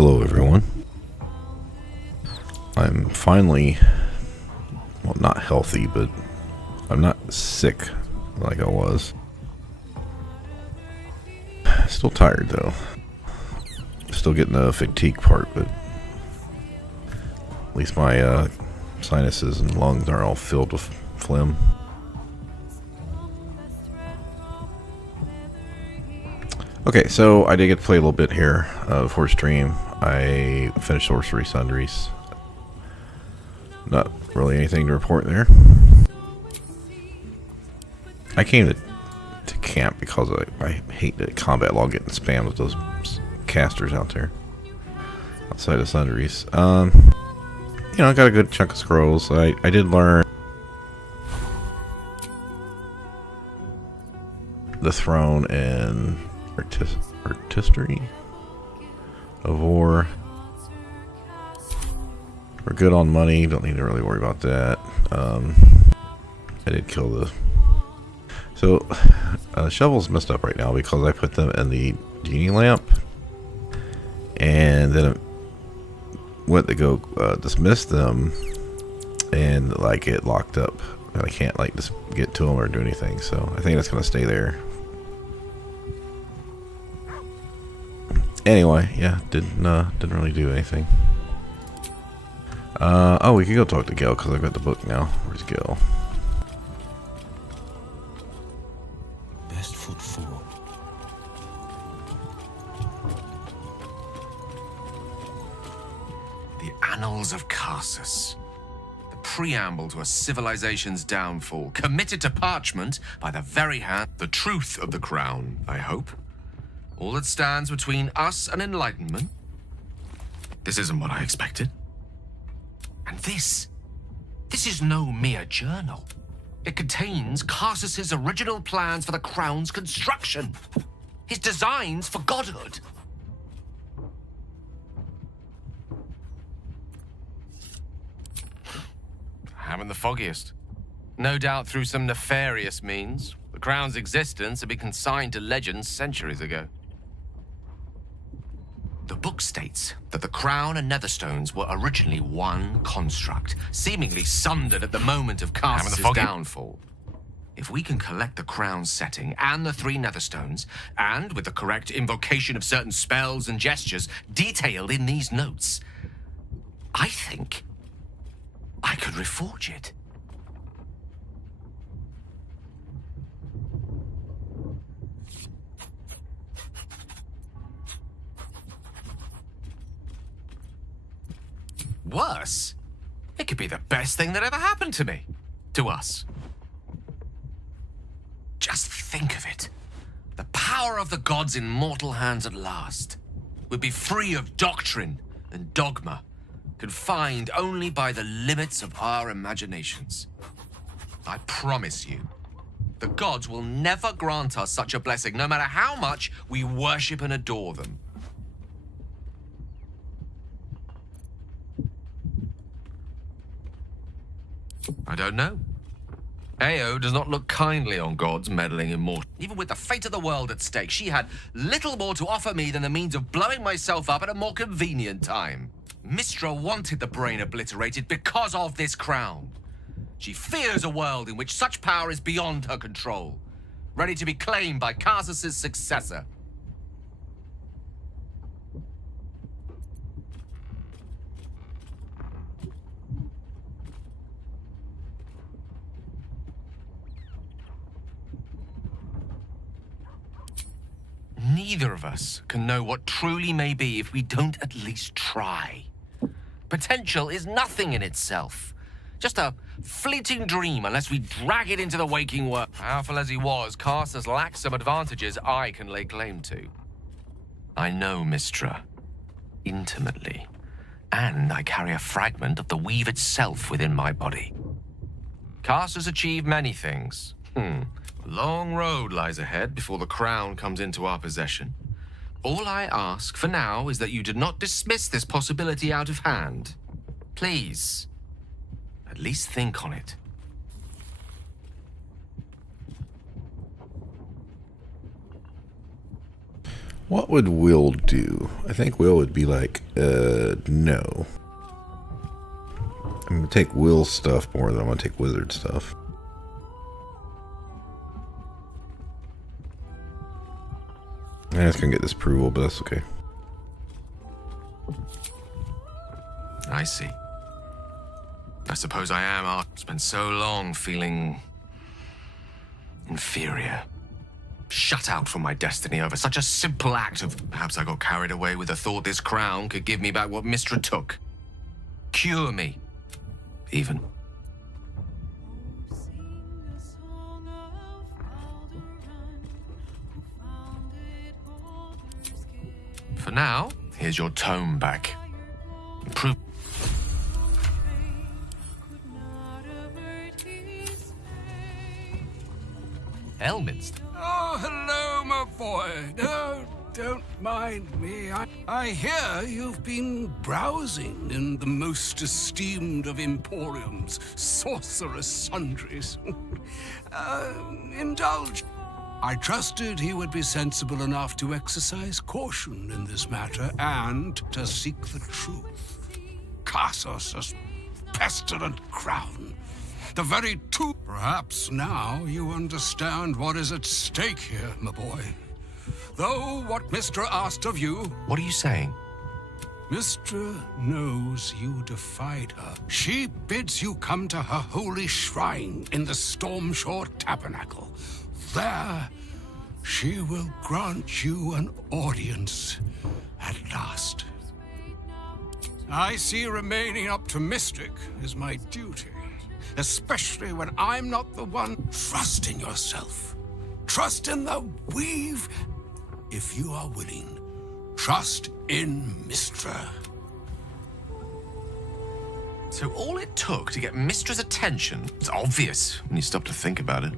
Hello everyone. I'm finally, well, not healthy, but I'm not sick like I was. Still tired though. Still getting the fatigue part, but at least my sinuses and lungs are all filled with phlegm. Okay, so I did get to play a little bit here before stream. I finished Sorcery Sundries. Not really anything to report there. I came to camp because I hate the combat log getting spammed with those casters out there outside of Sundries. You know, I got a good chunk of scrolls. I did learn the throne and artistry of war. We're good on money, don't need to really worry about that. I did kill the shovel's messed up right now because I put them in the genie lamp and then it went to go dismiss them and like it locked up and I can't like just get to them or do anything, so I think that's gonna stay there. Anyway, yeah, didn't really do anything. Oh, we can go talk to Gil because I've got the book now. Where's Gil? Best foot forward. The Annals of Karsus. The preamble to a civilization's downfall, committed to parchment by the very hand. The truth of the crown, I hope. All that stands between us and enlightenment. This isn't what I expected. And this is no mere journal. It contains Karsus's original plans for the crown's construction. His designs for godhood. I haven't the foggiest. No doubt through some nefarious means, the crown's existence had been consigned to legend centuries ago. The book states that the crown and netherstones were originally one construct, seemingly sundered at the moment of Karsus's downfall. If we can collect the crown's setting and the 3 netherstones, and with the correct invocation of certain spells and gestures detailed in these notes, I think I could reforge it. Worse, it could be the best thing that ever happened to me. To us. Just think of it. The power of the gods in mortal hands at last. We'd be free of doctrine and dogma, confined only by the limits of our imaginations. I promise you, the gods will never grant us such a blessing, no matter how much we worship and adore them. I don't know. Ao does not look kindly on gods meddling in mortal. Even with the fate of the world at stake, she had little more to offer me than the means of blowing myself up at a more convenient time. Mistra wanted the brain obliterated because of this crown. She fears a world in which such power is beyond her control, ready to be claimed by Karsus's successor. Neither of us can know what truly may be if we don't at least try. Potential is nothing in itself. Just a fleeting dream unless we drag it into the waking world. Powerful as he was, Karsus lacks some advantages I can lay claim to. I know Mistra intimately, and I carry a fragment of the weave itself within my body. Karsus achieved many things. A long road lies ahead before the crown comes into our possession. All I ask for now is that you do not dismiss this possibility out of hand. Please, at least think on it. What would Wyll do? I think Wyll would be like, no. I'm going to take Wyll's stuff more than I'm going to take Wizard's stuff. Yeah, it's going to get disapproval, but that's okay. I see. I suppose I am. I've spent so long feeling inferior. Shut out from my destiny over such a simple act of perhaps I got carried away with the thought this crown could give me back what Mistra took. Cure me, even. For now, here's your tome back. Prove. Elminster. Oh, hello, my boy. No, don't mind me. I hear you've been browsing in the most esteemed of emporiums, sorcerous sundries. Indulge. I trusted he would be sensible enough to exercise caution in this matter and to seek the truth. Cassos' pestilent crown. The very two. Perhaps now you understand what is at stake here, my boy. Though what Mistra asked of you... What are you saying? Mistra knows you defied her. She bids you come to her holy shrine in the Stormshore Tabernacle. There, she will grant you an audience at last. I see remaining up to Mystic is my duty. Especially when I'm not the one. Trust in yourself. Trust in the weave. If you are willing, trust in Mistra. So all it took to get Mistra's attention was obvious when you stop to think about it.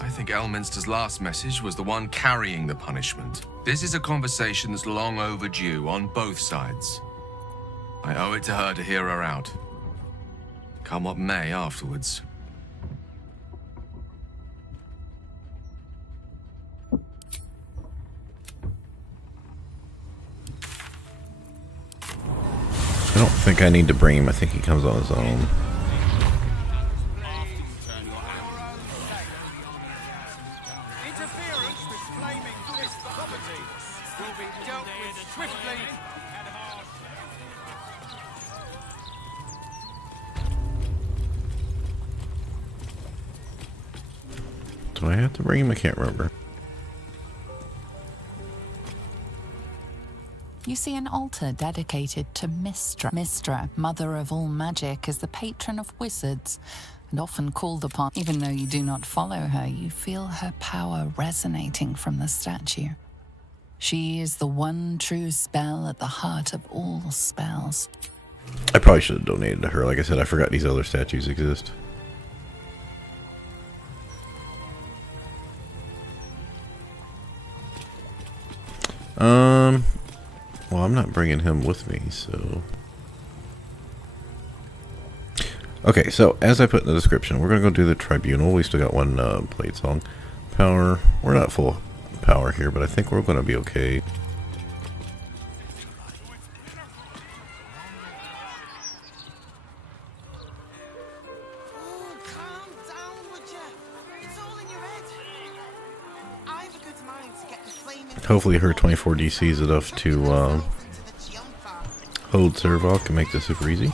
I think Elminster's last message was the one carrying the punishment. This is a conversation that's long overdue on both sides. I owe it to her to hear her out. Come what may afterwards. I don't think I need to bring him. I think he comes on his own. Do I have to bring him? I can't remember. You see an altar dedicated to Mistra. Mistra, mother of all magic, is the patron of wizards and often called upon. Even though you do not follow her, you feel her power resonating from the statue. She is the one true spell at the heart of all spells. I probably should have donated to her. Like I said, I forgot these other statues exist. Well, I'm not bringing him with me, so... Okay, so, as I put in the description, we're going to go do the Tribunal. We still got one plate song. Power. We're not full power here, but I think we're going to be okay. Hopefully her 24 DC is enough to hold Servok and make this super easy.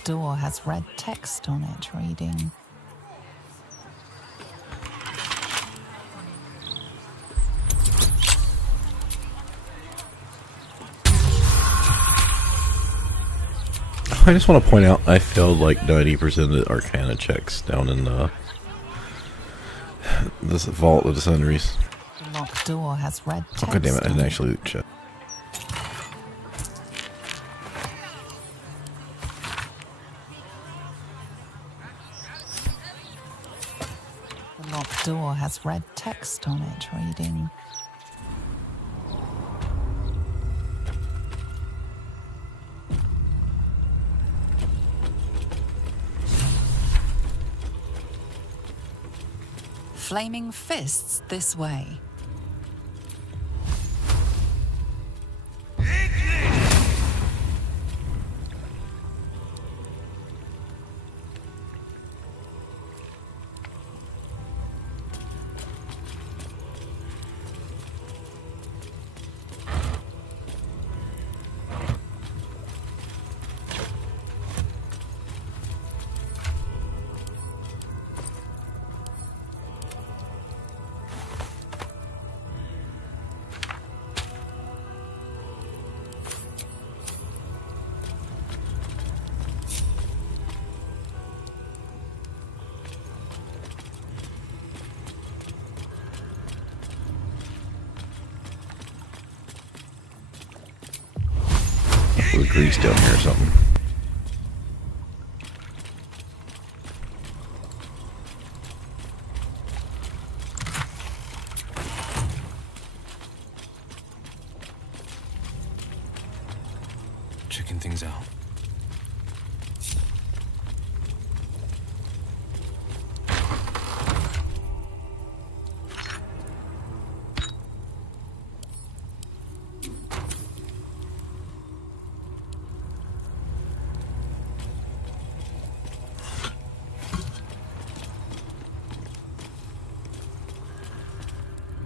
locked door has red text on it reading, I just want to point out I failed like 90% of the Arcana checks down in this vault of the Sundries. the locked door has red text Oh, god damn it, I on didn't actually loot shit. The locked door has red text on it reading, flaming fists this way. With grease down here or something. Checking things out.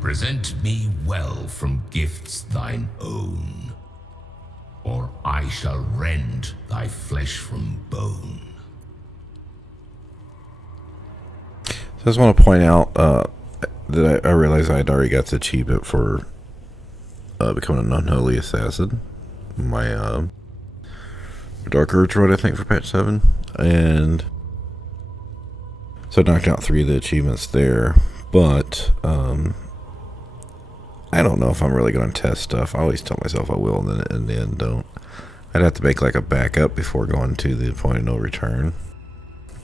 Present me well from gifts thine own, or I shall rend thy flesh from bone. So I just want to point out that I realized I had already got the achievement for becoming an unholy assassin. My Dark Urge Road, I think, for patch 7. And so I knocked out 3 of the achievements there. But I don't know if I'm really going to test stuff. I always tell myself I will, and then in the end don't. I'd have to make like a backup before going to the point of no return,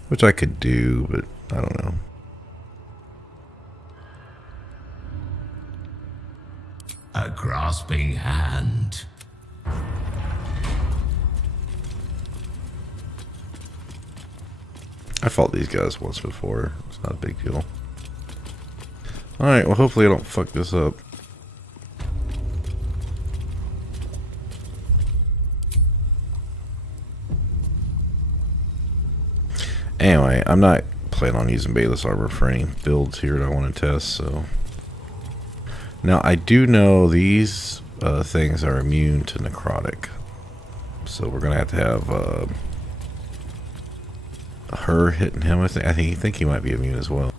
which I could do, but I don't know. A grasping hand. I fought these guys once before. It's not a big deal. Alright, well hopefully I don't fuck this up. Anyway, I'm not planning on using Bayless armor for any builds here that I want to test, so. Now, I do know these things are immune to necrotic. So we're going to have her hitting him. I think he might be immune as well.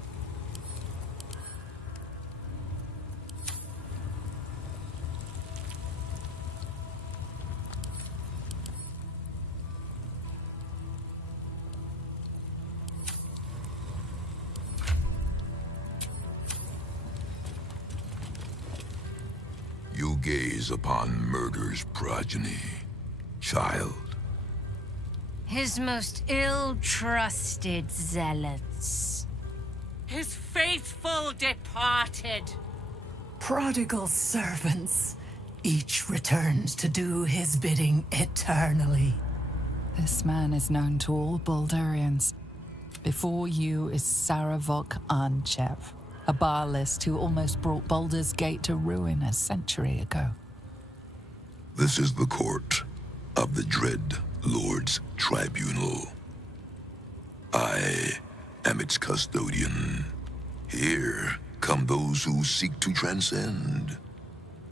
You gaze upon murder's progeny, child. His most ill-trusted zealots. His faithful departed. Prodigal servants, each returns to do his bidding eternally. This man is known to all Baldurians. Before you is Saravok Arnchev, a Baalist who almost brought Baldur's Gate to ruin a century ago. This is the court of the Dread Lord's Tribunal. I am its custodian. Here come those who seek to transcend,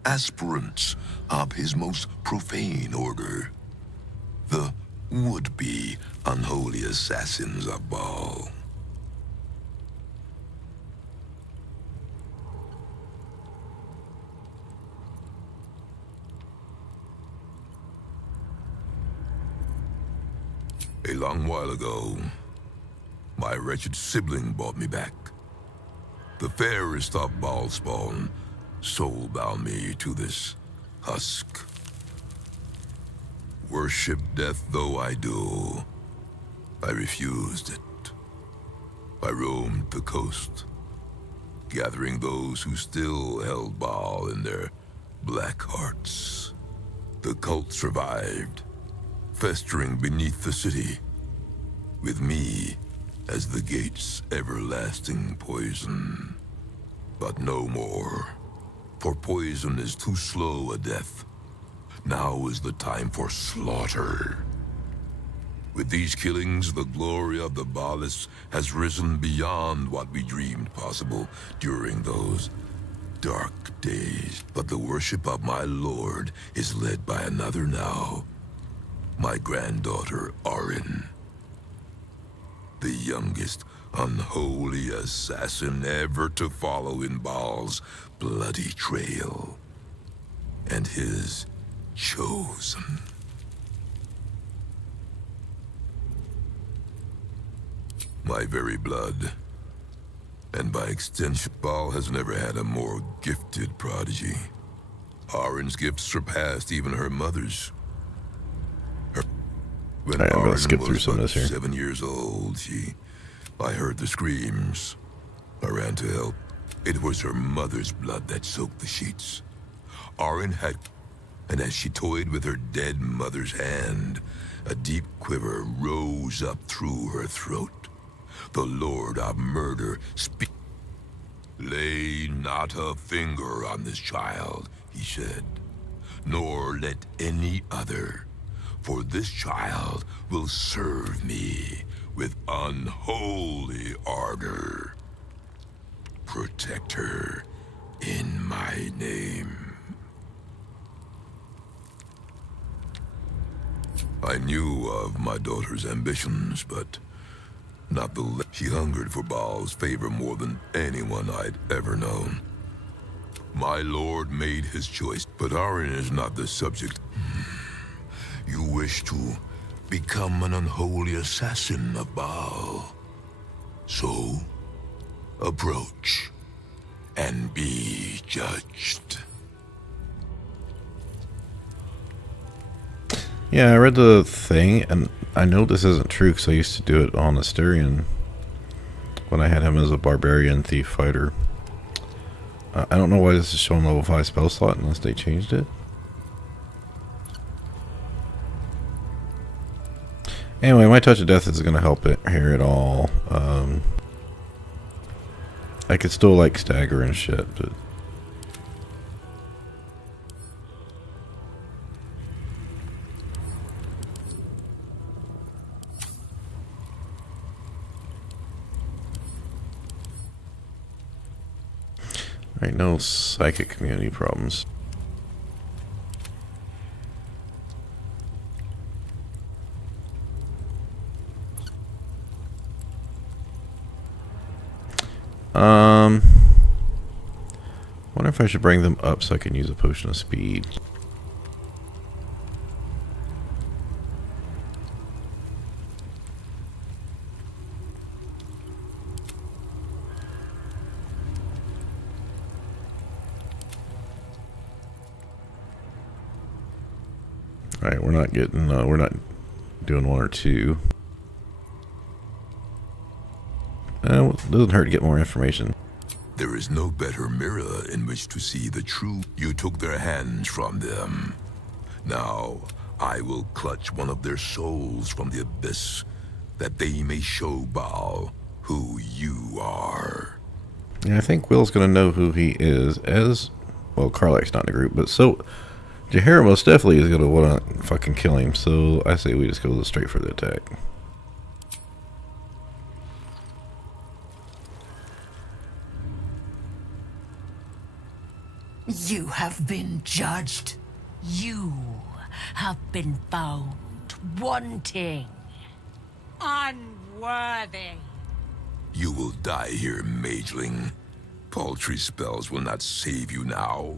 aspirants of his most profane order, the would-be unholy assassins of Baal. A long while ago, my wretched sibling brought me back. The fairest of Baal spawn soul-bound me to this husk. Worship death though I do, I refused it. I roamed the coast, gathering those who still held Baal in their black hearts. The cult survived, festering beneath the city, with me as the gate's everlasting poison. But no more, for poison is too slow a death. Now is the time for slaughter. With these killings, the glory of the Baalists has risen beyond what we dreamed possible during those dark days. But the worship of my lord is led by another now. My granddaughter, Arin. The youngest unholy assassin ever to follow in Baal's bloody trail. And his chosen. My very blood. And by extension, Baal has never had a more gifted prodigy. Arin's gifts surpassed even her mother's. When I'm gonna skip Arin through was some of but this here. 7 years old, I heard the screams. I ran to help. It was her mother's blood that soaked the sheets. Arin had, and as she toyed with her dead mother's hand, a deep quiver rose up through her throat. The Lord of Murder speak. Lay not a finger on this child, he said, nor let any other. For this child will serve me with unholy ardor. Protect her in my name. I knew of my daughter's ambitions, but not the she hungered for Baal's favor more than anyone I'd ever known. My lord made his choice, but Arin is not the subject. You wish to become an unholy assassin of Baal. So, approach and be judged. Yeah, I read the thing, and I know this isn't true because I used to do it on Asterion when I had him as a barbarian thief fighter. I don't know why this is showing level 5 spell slot unless they changed it. Anyway, my touch of death isn't going to help it here at all. I could still like stagger and shit, but alright, no psychic community problems. Wonder if I should bring them up so I can use a potion of speed. Alright, we're not getting, we're not doing 1 or 2. It doesn't hurt to get more information. There is no better mirror in which to see the truth. You took their hands from them. Now, I will clutch one of their souls from the abyss, that they may show Baal who you are. Yeah, I think Will's gonna know who he is as... Well, Karlach's not in the group, but so... Jaheira most definitely is gonna wanna fucking kill him, so I say we just go straight for the attack. You have been judged. You have been found. not wanting. Unworthy. You will die here, mageling. Paltry spells will not save you now.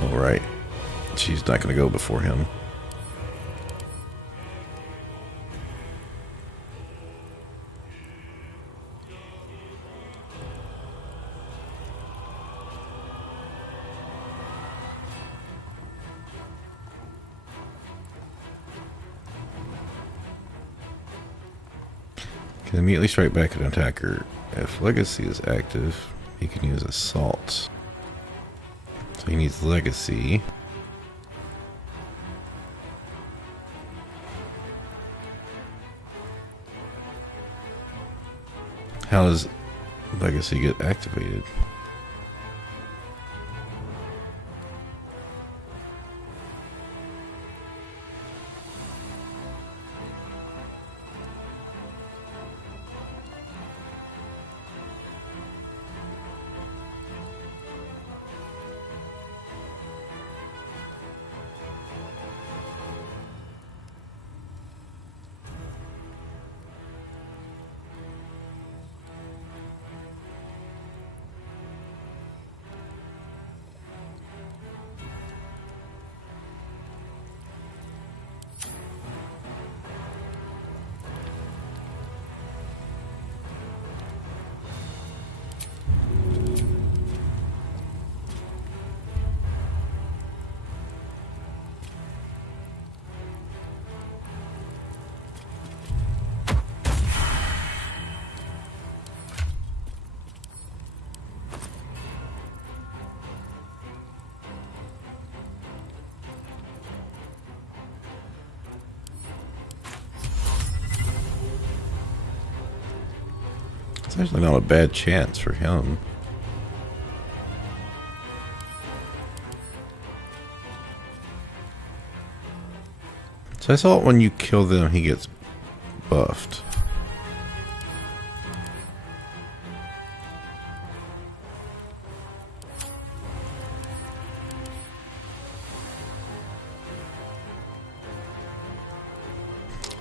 All right. She's not going to go before him. Can immediately strike back at an attacker. If Legacy is active, he can use Assault. So he needs Legacy. How does Legacy get activated? It's actually not a bad chance for him. So I saw when you kill them, he gets buffed.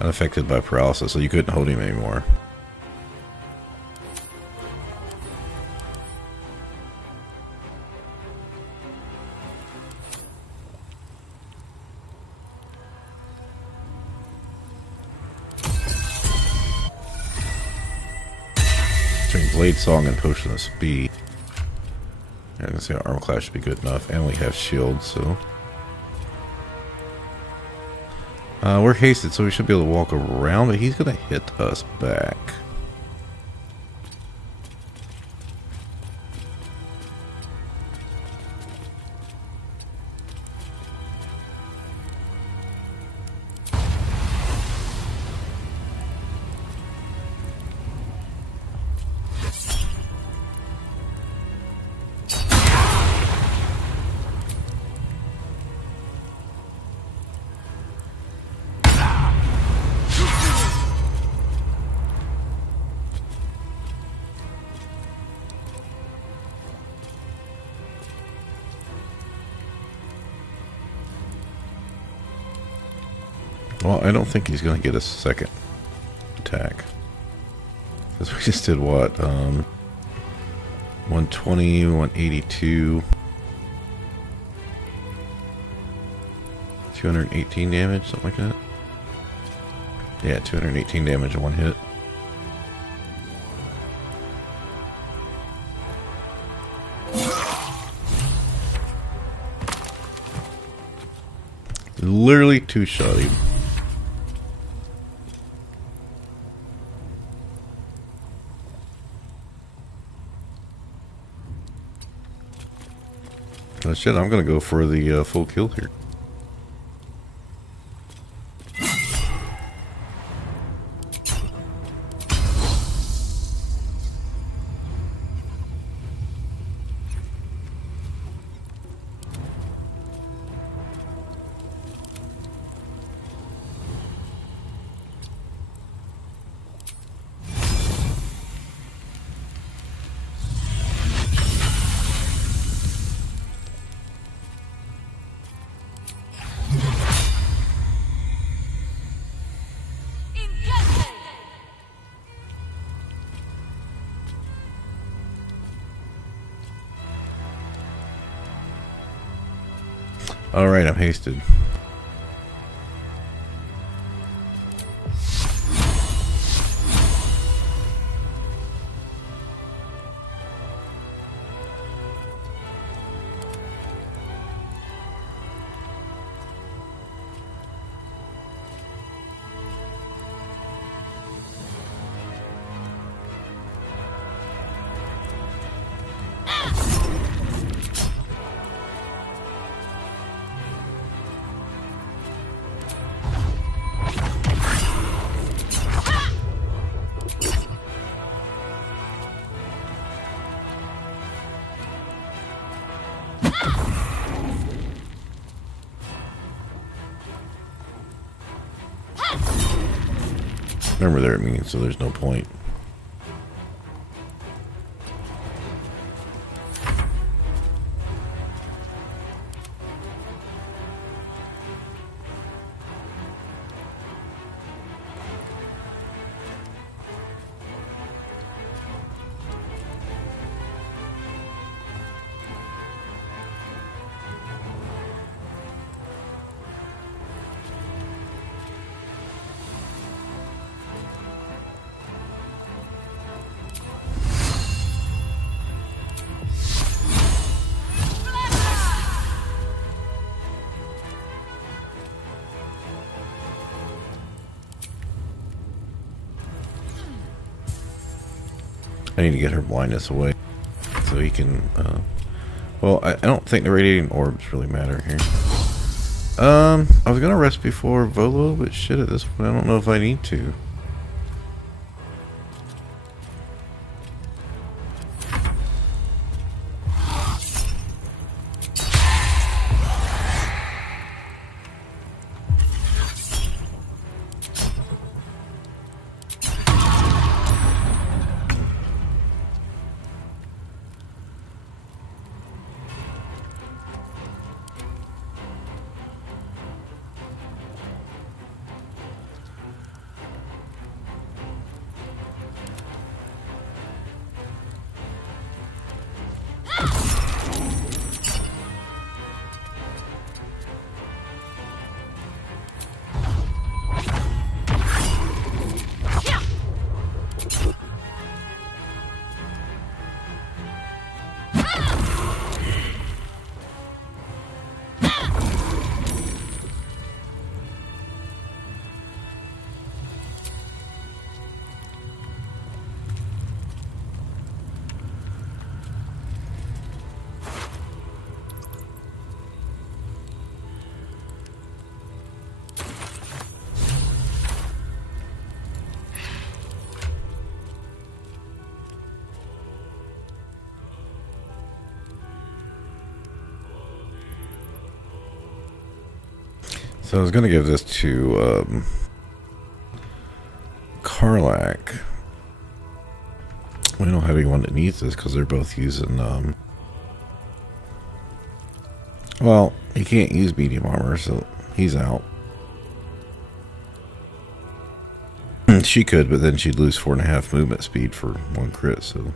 Unaffected by paralysis, so you couldn't hold him anymore. Between Blade Song and Potion of Speed, I can say Armor Class should be good enough, and we have shields, so we're hasted, so we should be able to walk around, but he's gonna hit us back. Well, I don't think he's going to get a second attack. Because we just did what? 120, 182, 218 damage, something like that. Yeah, 218 damage in one hit. Literally two-shot him. Oh shit, I'm gonna go for the full kill here. Alright, I'm hasted. Remember, they're at me, so there's no point. I need to get her blindness away so he can, well, I don't think the radiating orbs really matter here. I was gonna rest before Volo, but shit, at this point I don't know if I need to. So I was going to give this to Karlach. We don't have anyone that needs this because they're both using, well, he can't use medium armor, so he's out. She could, but then she'd lose 4.5 movement speed for 1 crit, so...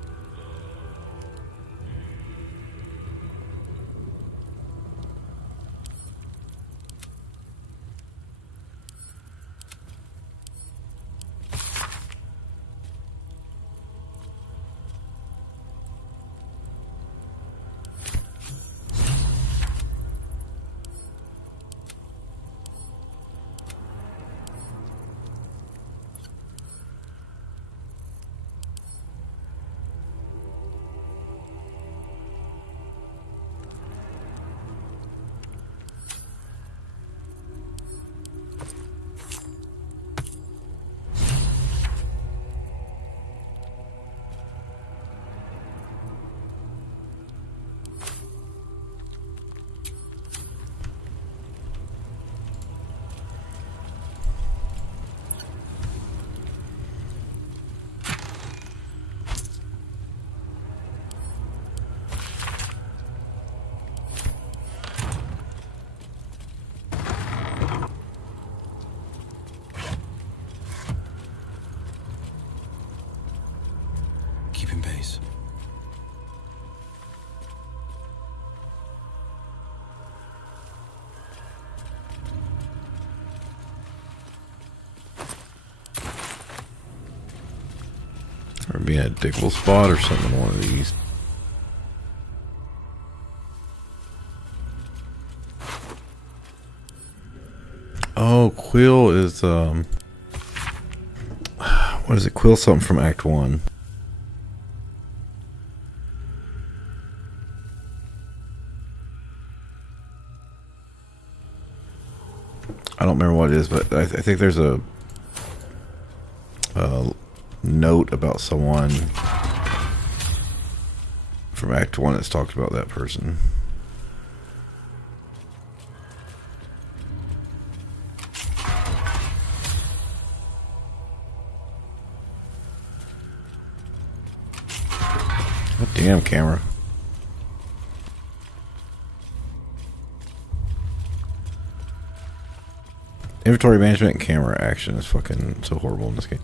Keeping pace. Or being a dickable spot or something in one of these. Oh, Quill is, what is it? Quill something from Act 1. I don't remember what it is, but I think there's a note about someone from Act 1 that's talked about that person. God damn, camera. Inventory management and camera action is fucking so horrible in this game.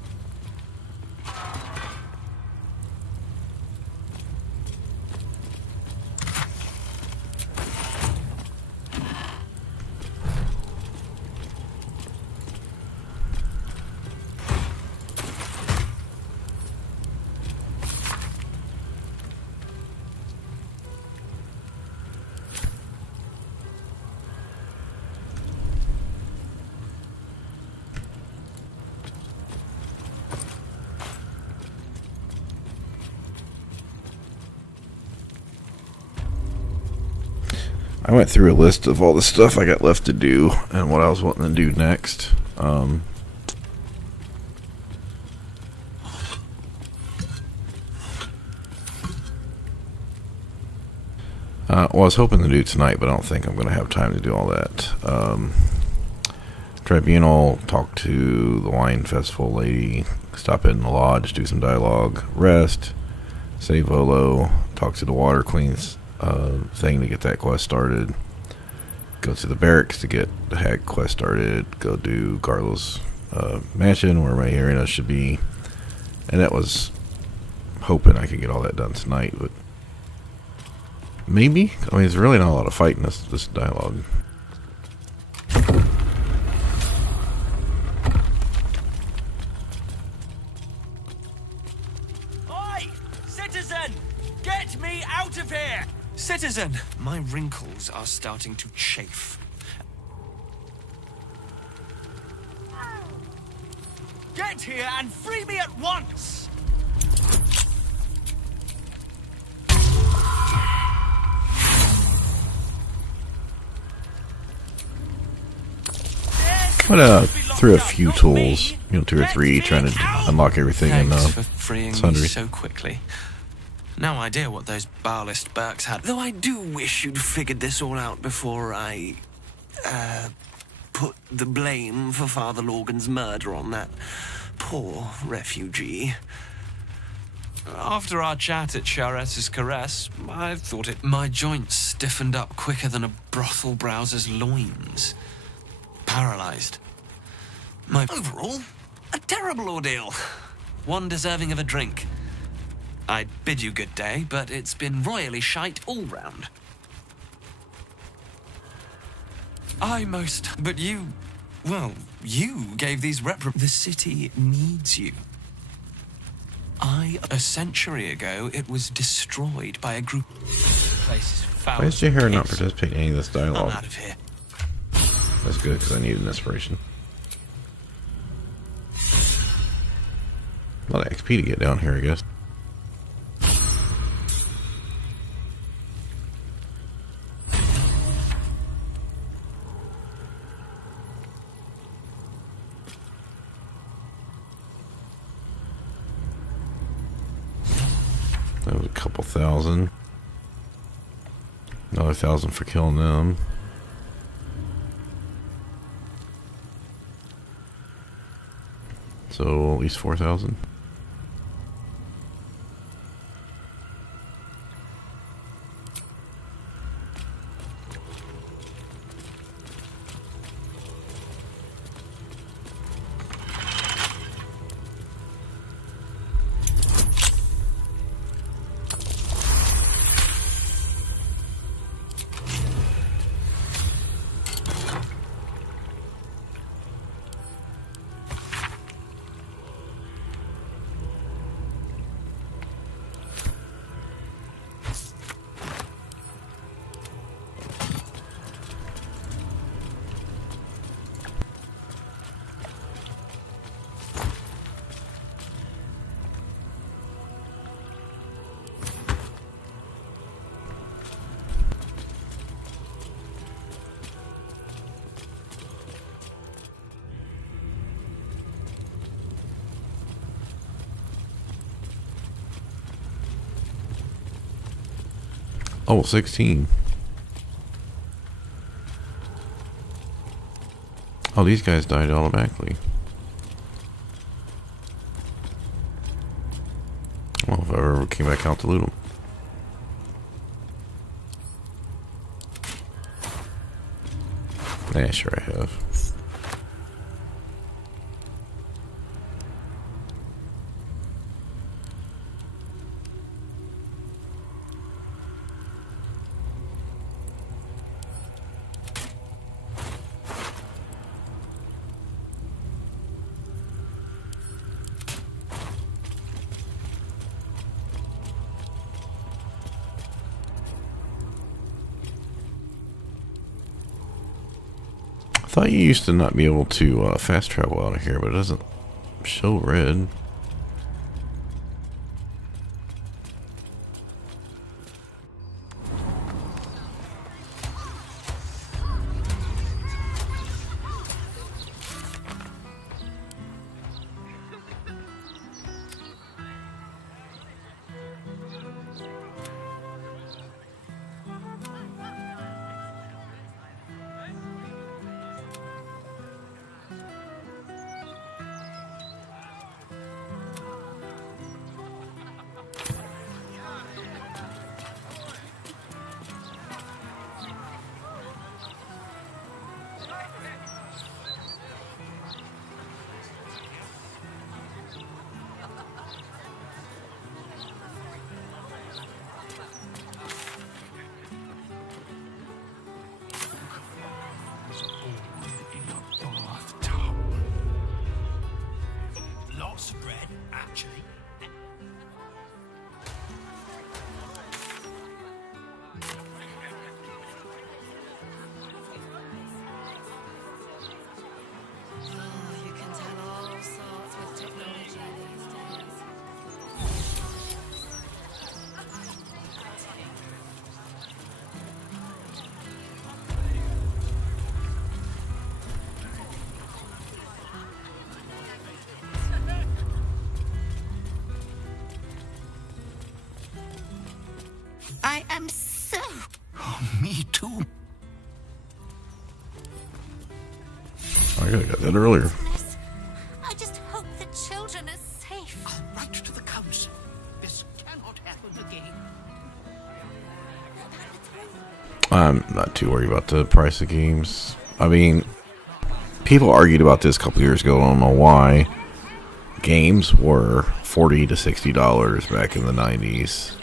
I went through a list of all the stuff I got left to do and what I was wanting to do next. Well, I was hoping to do tonight, but I don't think I'm going to have time to do all that. Tribunal, talk to the wine festival lady, stop in the lodge, do some dialogue, rest, save Volo, talk to the water queens thing to get that quest started, go to the barracks to get the hack quest started, go do Garlo's mansion where my arena should be, and that was hoping I could get all that done tonight, but maybe. I mean, there's really not a lot of fight in this dialogue. Oi! Citizen! Get me out of here! Citizen! My wrinkles are starting to chafe. Get here and free me at once! But through a few tools, 2 or 3, trying to unlock everything in for freeing me Sundry. so quickly. No idea what those Barlist Burks had. Though I do wish you'd figured this all out before I, put the blame for Father Lorgan's murder on that poor refugee. After our chat at Charessa's Caress, I thought my joints stiffened up quicker than a brothel browser's loins. Paralyzed. Overall, a terrible ordeal. One deserving of a drink. I'd bid you good day, but it's been royally shite all round. But you gave these The city needs you. A century ago, it was destroyed by a group. Why is Jahir not participating in any of this dialogue? I'm out of here. That's good, because I need an inspiration. A lot of XP to get down here, I guess. That was a couple thousand. Another 1,000 for killing them. So at least 4,000. Oh, 16. Oh, these guys died automatically. Well, if I ever came back out to loot them. Yeah, sure I have. I thought you used to not be able to fast travel out of here, but it doesn't show red. I am so... Oh, me too. I could have got that earlier. I just hope the children are safe. I'll write to the council. This cannot happen again. I'm not too worried about the price of games. I mean, people argued about this a couple years ago. I don't know why. Games were $40 to $60 back in the 90s.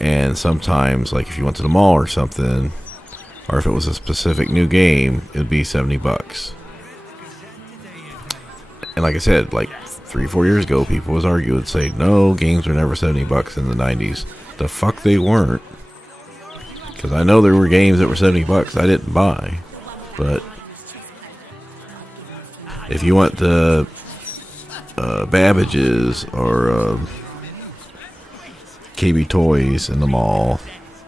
And sometimes, like if you went to the mall or something, or if it was a specific new game, it would be $70. And like I said, like 3-4 years ago, people was arguing and say, no, games were never $70 in the 90s. The fuck they weren't. Because I know there were games that were $70 I didn't buy. But if you went to Babbage's or KB Toys in the mall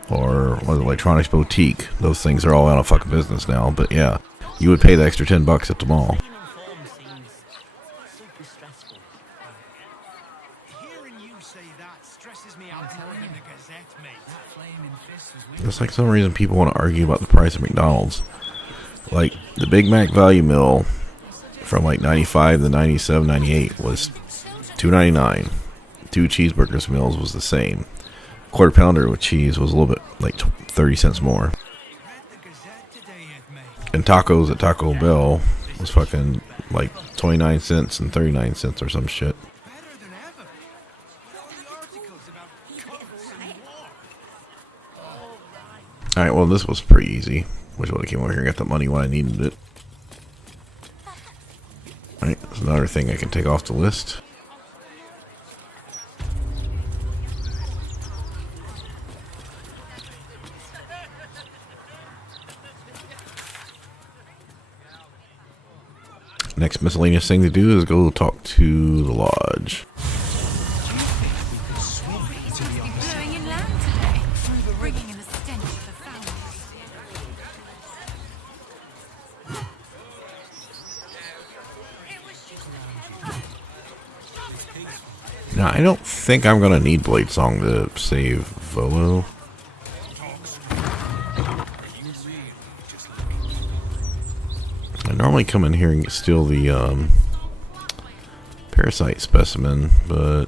or what, Electronics Boutique, those things are all out of fucking business now. But yeah, you would pay the extra $10 at the mall. It's like some reason people want to argue about the price of McDonald's. Like the Big Mac value meal from like 95 to 97, 98 was $2.99. 2 cheeseburgers meals was the same. Quarter pounder with cheese was a little bit like 30 cents more. And tacos at Taco Bell was fucking like 29 cents and 39 cents or some shit. Alright, well this was pretty easy. Wish I would have came over here and got the money when I needed it. Alright, that's another thing I can take off the list. Next miscellaneous thing to do is go talk to the lodge. Now, I don't think I'm going to need Blade Song to save Volo. normally come in here and steal the parasite specimen, but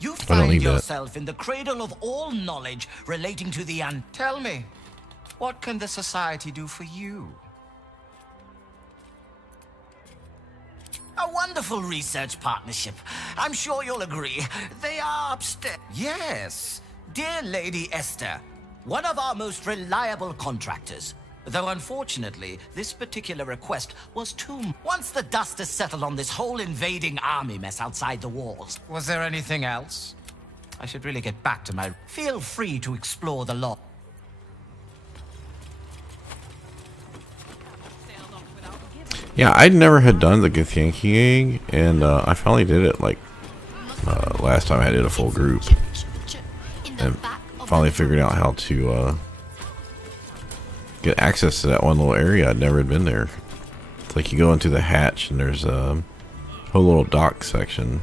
You I don't find need that. yourself in the cradle of all knowledge relating to the Tell me, what can the Society do for you? A wonderful research partnership. I'm sure you'll agree. They are upstairs. Yes, dear Lady Esther, one of our most reliable contractors. Though unfortunately, this particular request was Once the dust has settled on this whole invading army mess outside the walls. Was there anything else? I should really get back to my... Feel free to explore the law. yeah, I never had done the Githyanki egg, and I finally did it like last time I did a full group, and finally figured out how to get access to that one little area. I'd never been there. It's like you go into the hatch and there's a whole little dock section.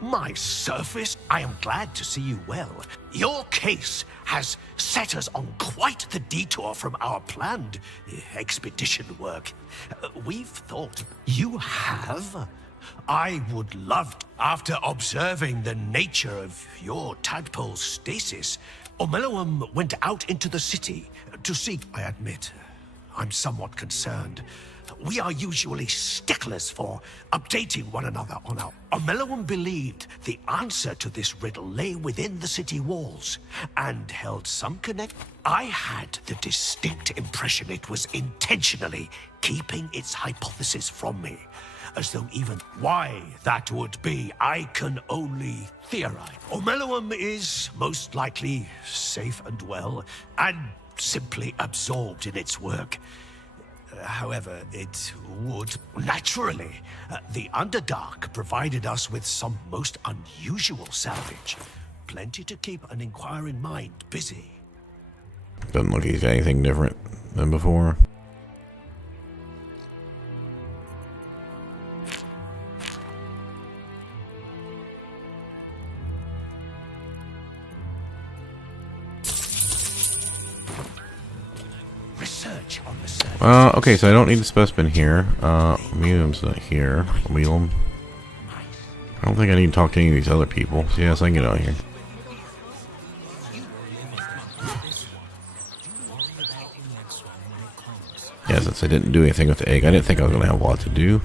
My surface, I am glad to see you well. Your case has set us on quite the detour from our planned expedition work. We've thought you have. I would love to. After observing the nature of your tadpole's stasis, Omeluum went out into the city to seek. I admit, I'm somewhat concerned. We are usually sticklers for updating one another on our... Omeluum believed the answer to this riddle lay within the city walls and held some connect... I had the distinct impression it was intentionally keeping its hypothesis from me. As though even why that would be, I can only theorize. Omeluum is most likely safe and well, and simply absorbed in its work. However, it would... Naturally, the Underdark provided us with some most unusual salvage. Plenty to keep an inquiring mind busy. Doesn't look like he's got anything different than before. Okay, so I don't need the specimen here. Muum's not here. Wyll. I don't think I need to talk to any of these other people. So yes, I can get out of here. Yeah, since I didn't do anything with the egg, I didn't think I was going to have a lot to do.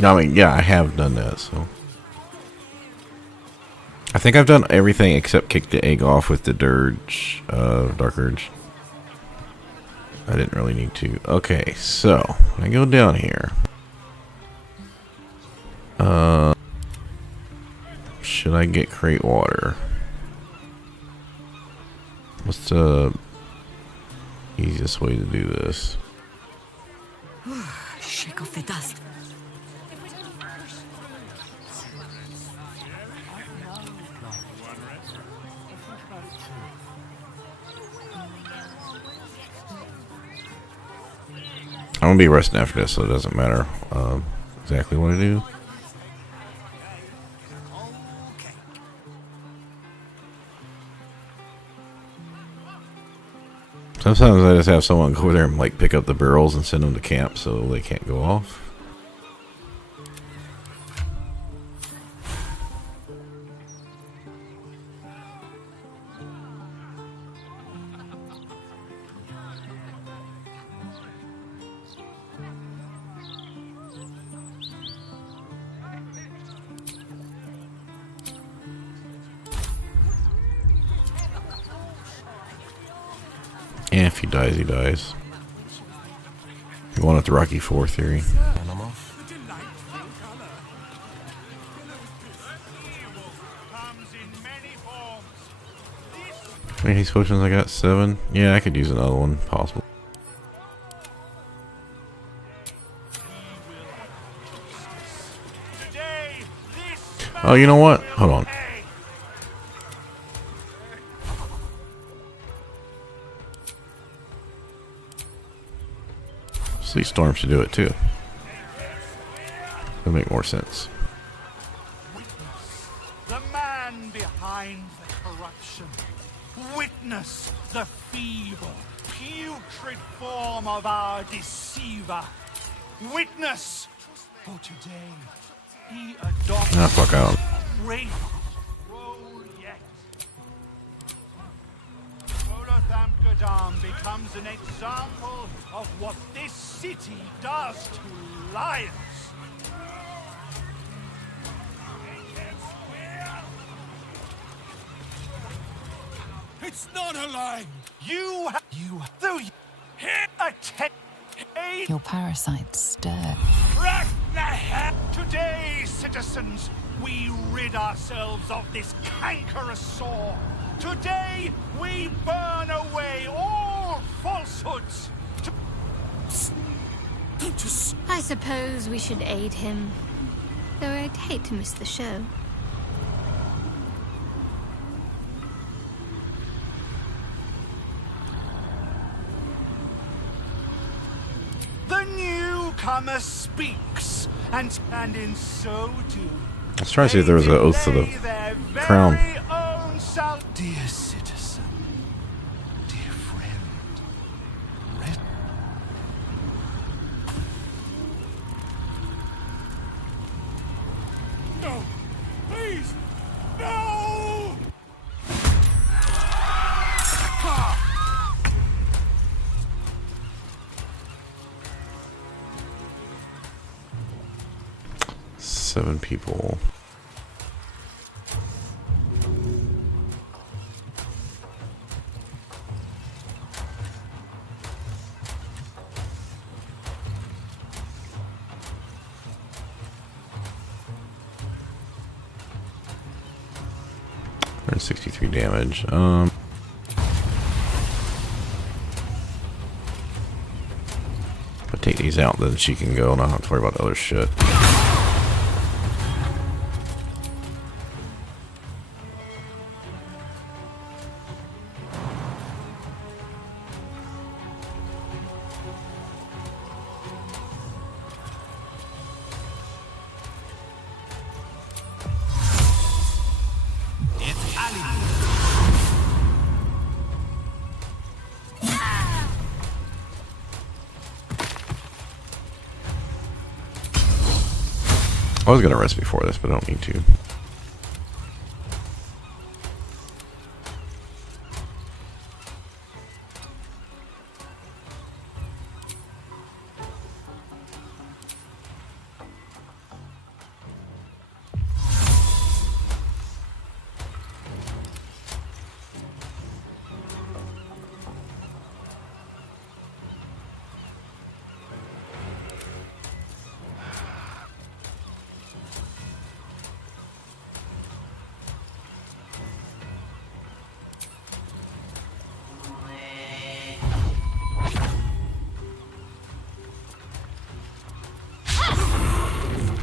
I mean, yeah, I have done that, so. I think I've done everything except kick the egg off with the dirge, Dark Urge. I didn't really need to. Okay, so, I go down here. Should I get crate water? What's the easiest way to do this? Shake off the dust. I'm gonna be resting after this, so it doesn't matter exactly what I do. Sometimes I just have someone go there and like pick up the barrels and send them to camp so they can't go off. Yeah, if he dies, he dies. Going with the Rocky 4 theory. How many haste potions I got? 7? Yeah, I could use another one, possible. Oh, you know what? Hold on. Sleet Storm should do it too. It'll make more sense. The man behind the corruption. Witness the feeble, putrid form of our deceiver. Witness, for today, he adopts Fuck out. great role yet. Volo becomes an example of what this city does to lions. It's not a lie. You, though you, Your parasites stir. Today, citizens, we rid ourselves of this cankerous sore. Today, we burn away all falsehoods. I suppose we should aid him, though I'd hate to miss the show. The newcomer speaks, and in so doing, I was trying to see if there was an oath for the crown. Dear citizen, dear friend, rest. No, please, no! Seven people. And 63 damage. If I take these out, then she can go and I don't have to worry about the other shit. I was gonna rest before this, but I don't need to.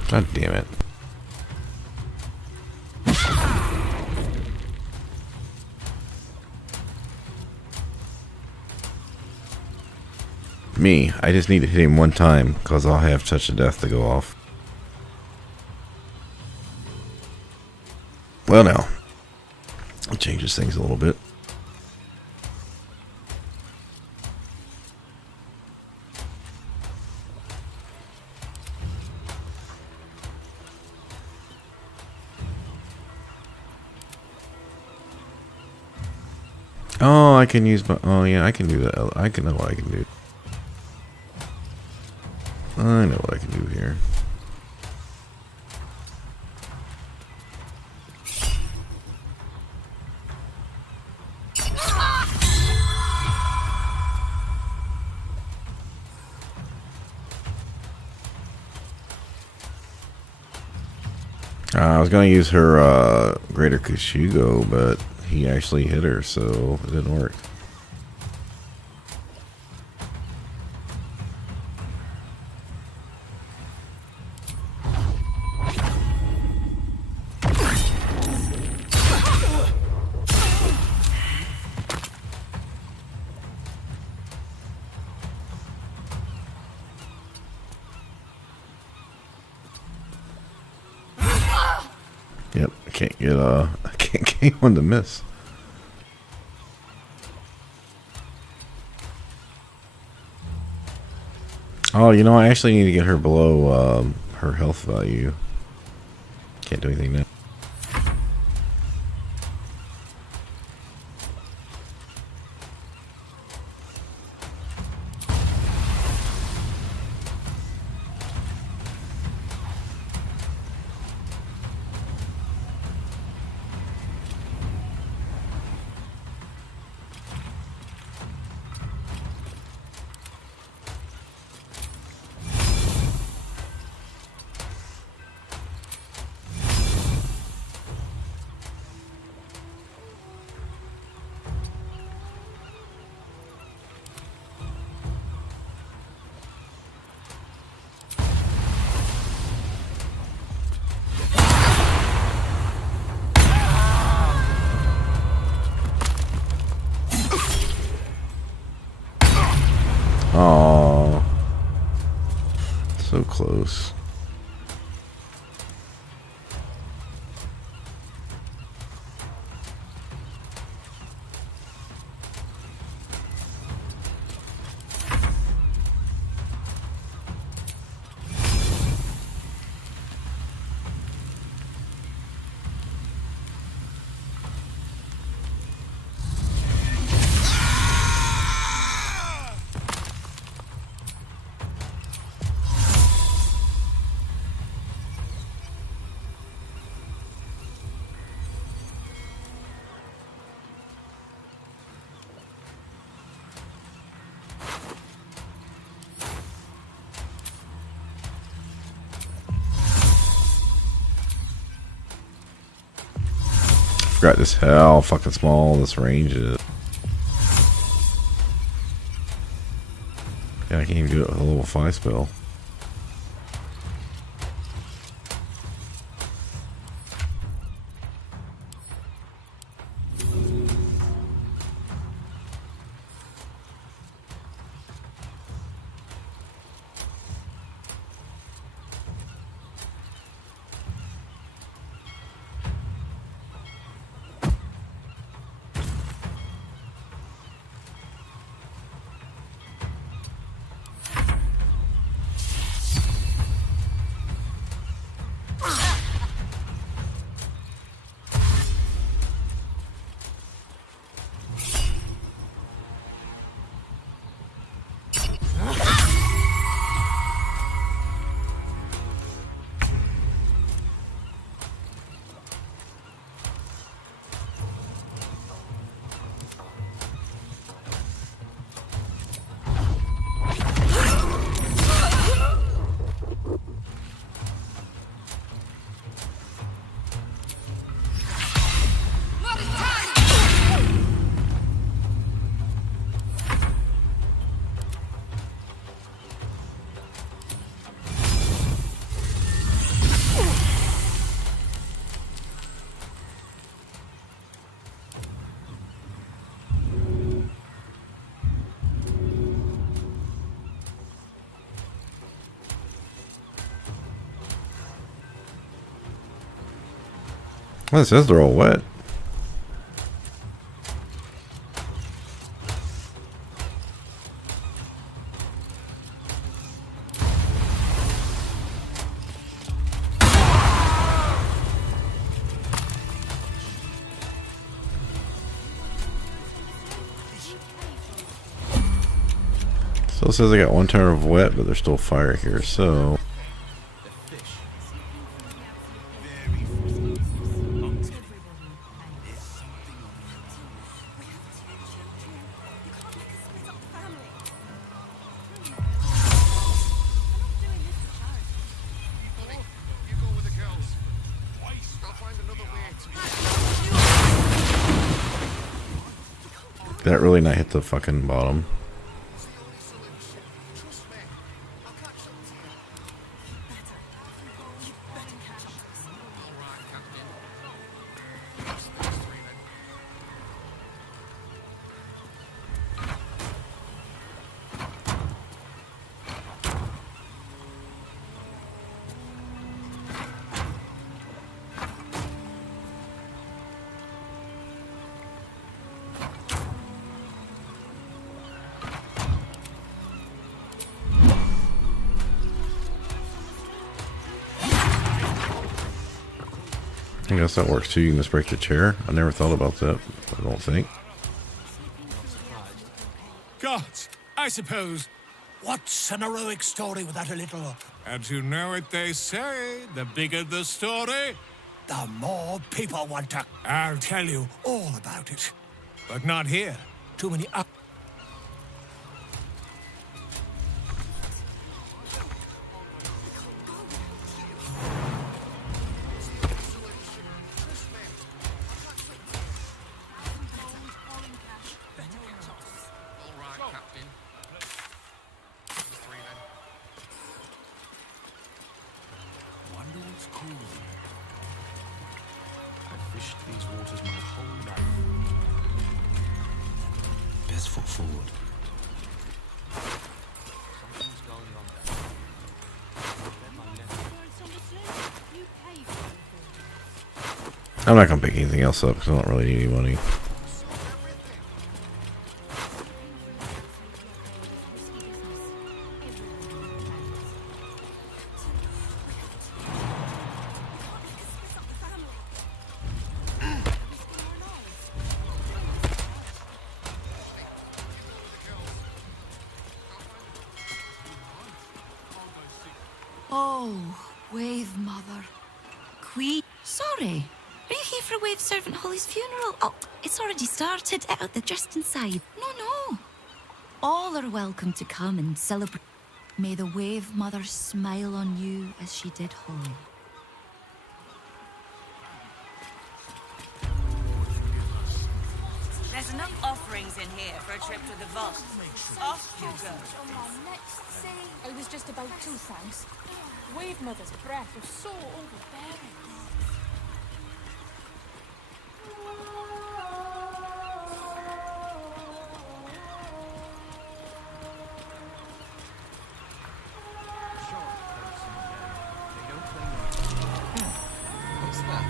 God damn it. Me, I just need to hit him one time because I'll have Touch of Death to go off. Well, now, it changes things a little bit. Oh, I can use my... Oh, yeah, I can do that. I can know what I can do. I know what I can do here. I was going to use her Greater Kushigo, but he actually hit her, so it didn't work. Yep, I can't get I can't get one to miss. Oh, you know, I actually need to get her below her health value. Can't do anything now. Oh, so close. Forgot just how fucking small this range is. Yeah, I can't even do it with a level 5 spell. Well, it says they're all wet. So it says I got one turn of wet, but there's still fire here, so... Did that really not hit the fucking bottom? I guess that works too. You can just break the chair. I never thought about that. I don't think. Gods, I suppose. What's an heroic story without a little... And you know what they say, the bigger the story, the more people want to... I'll tell you all about it. But not here. Too many... Best foot forward. I'm not gonna pick anything else up because I don't really need any money. Oh, Wave Mother. Queen. Sorry. Are you here for Wave Servant Holly's funeral? Oh, it's already started. Out the just inside. No. All are welcome to come and celebrate. May the Wave Mother smile on you as she did Holly. There's enough offerings in here for a trip to the vault. Off you go. I was just about to, thanks. Wave Mother's breath was so overbearing. What's that?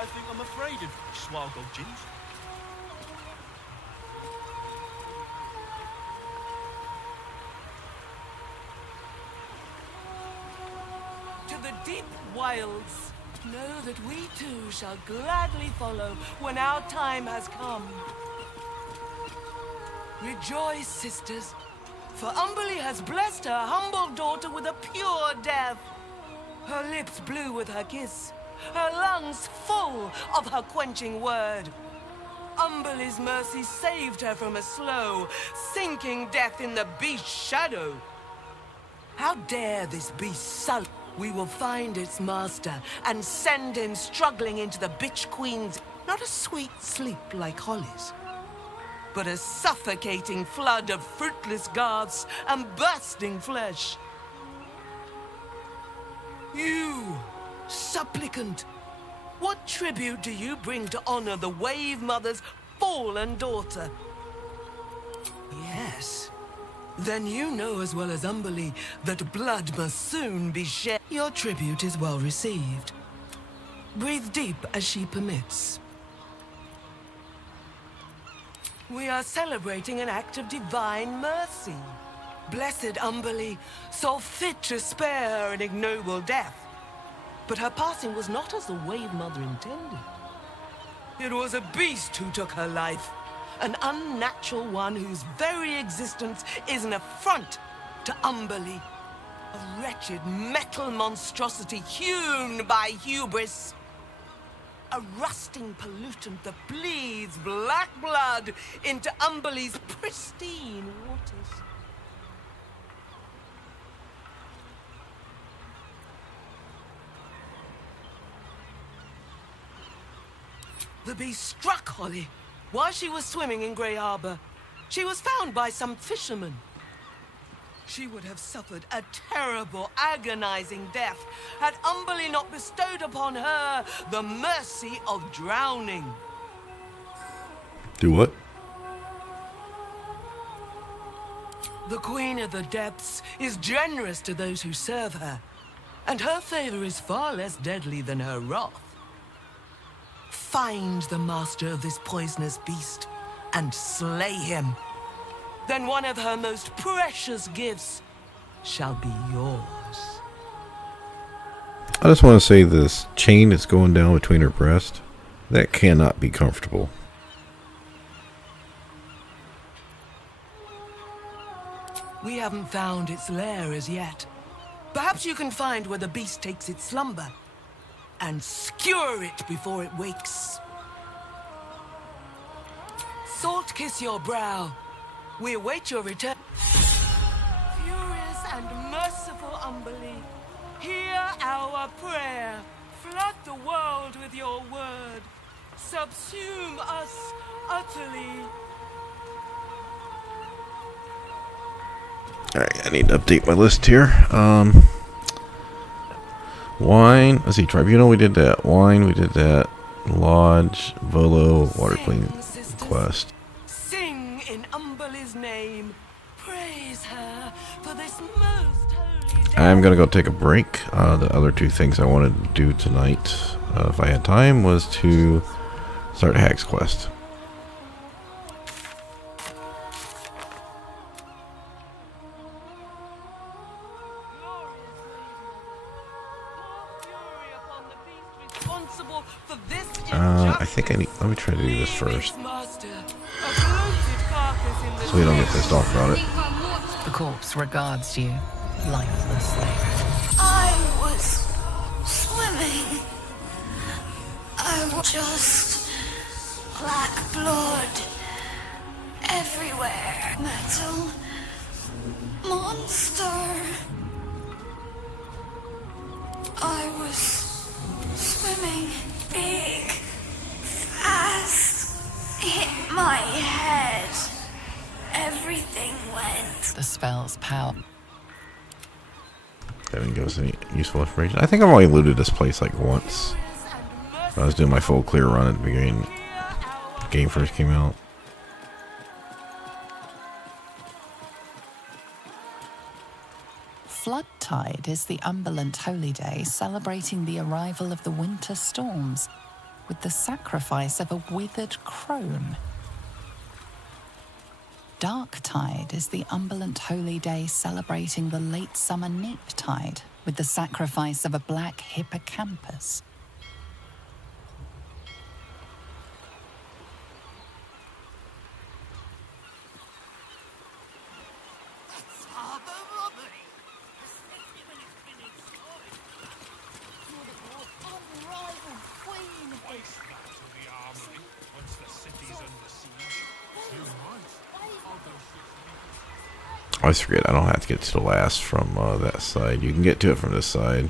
I think I'm afraid of Swalgo G's. To the deep wilds, know that we too shall gladly follow when our time has come. Rejoice, sisters, for Umberly has blessed her humble daughter with a pure death. Her lips blue with her kiss, her lungs full of her quenching word. Umberly's mercy saved her from a slow, sinking death in the beast's shadow. How dare this beast sulk? We will find its master and send him struggling into the bitch queen's, not a sweet sleep like Holly's, but a suffocating flood of fruitless garths and bursting flesh. You, supplicant, what tribute do you bring to honor the Wave Mother's fallen daughter? Yes. Then you know as well as Umberly that blood must soon be shed. Your tribute is well received. Breathe deep as she permits. We are celebrating an act of divine mercy. Blessed Umberly saw fit to spare her an ignoble death. But her passing was not as the Wave Mother intended. It was a beast who took her life. An unnatural one whose very existence is an affront to Umberly. A wretched metal monstrosity hewn by hubris. A rusting pollutant that bleeds black blood into Umberly's pristine waters. The beast struck Holly while she was swimming in Grey Harbor. She was found by some fishermen. She would have suffered a terrible, agonizing death had Umberly not bestowed upon her the mercy of drowning. Do what? The Queen of the Depths is generous to those who serve her, and her favor is far less deadly than her wrath. Find the master of this poisonous beast and slay him. Then one of her most precious gifts shall be yours. I just want to say this chain that's going down between her breast, that cannot be comfortable. We haven't found its lair as yet. Perhaps you can find where the beast takes its slumber and skewer it before it wakes. Salt kiss your brow. We await your return. Furious and merciful Umberlee, hear our prayer. Flood the world with your word. Subsume us utterly. Alright, I need to update my list here. Wine. Let's see, Tribunal, we did that. Wine, we did that. Lodge, Volo, Water Clean Quest. Sing in Umberlee's name. Praise her for this most holy day. I'm gonna go take a break. The other two things I wanted to do tonight, if I had time, was to start Hag's Quest. I think I need. Let me try to do this first, so we don't get pissed off about it. The corpse regards you lifelessly. I was swimming. I was just black blood everywhere. Metal monster. I was swimming big, fast, hit my head. Everything went. The spell's power. That didn't give us any useful information. I think I've only looted this place like once. I was doing my full clear run at the beginning. The game first came out. Floodtide is the Umberland holy day celebrating the arrival of the winter storms with the sacrifice of a withered crone. Darktide is the Umberland holy day celebrating the late summer neap tide with the sacrifice of a black hippocampus. I always forget I don't have to get to the last from that side. You can get to it from this side,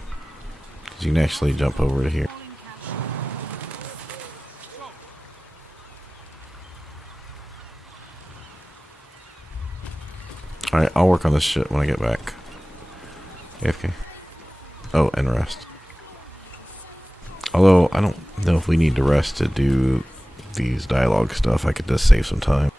because you can actually jump over to here. Alright, I'll work on this shit when I get back. AFK. Oh, and rest. Although, I don't know if we need to rest to do these dialogue stuff. I could just save some time.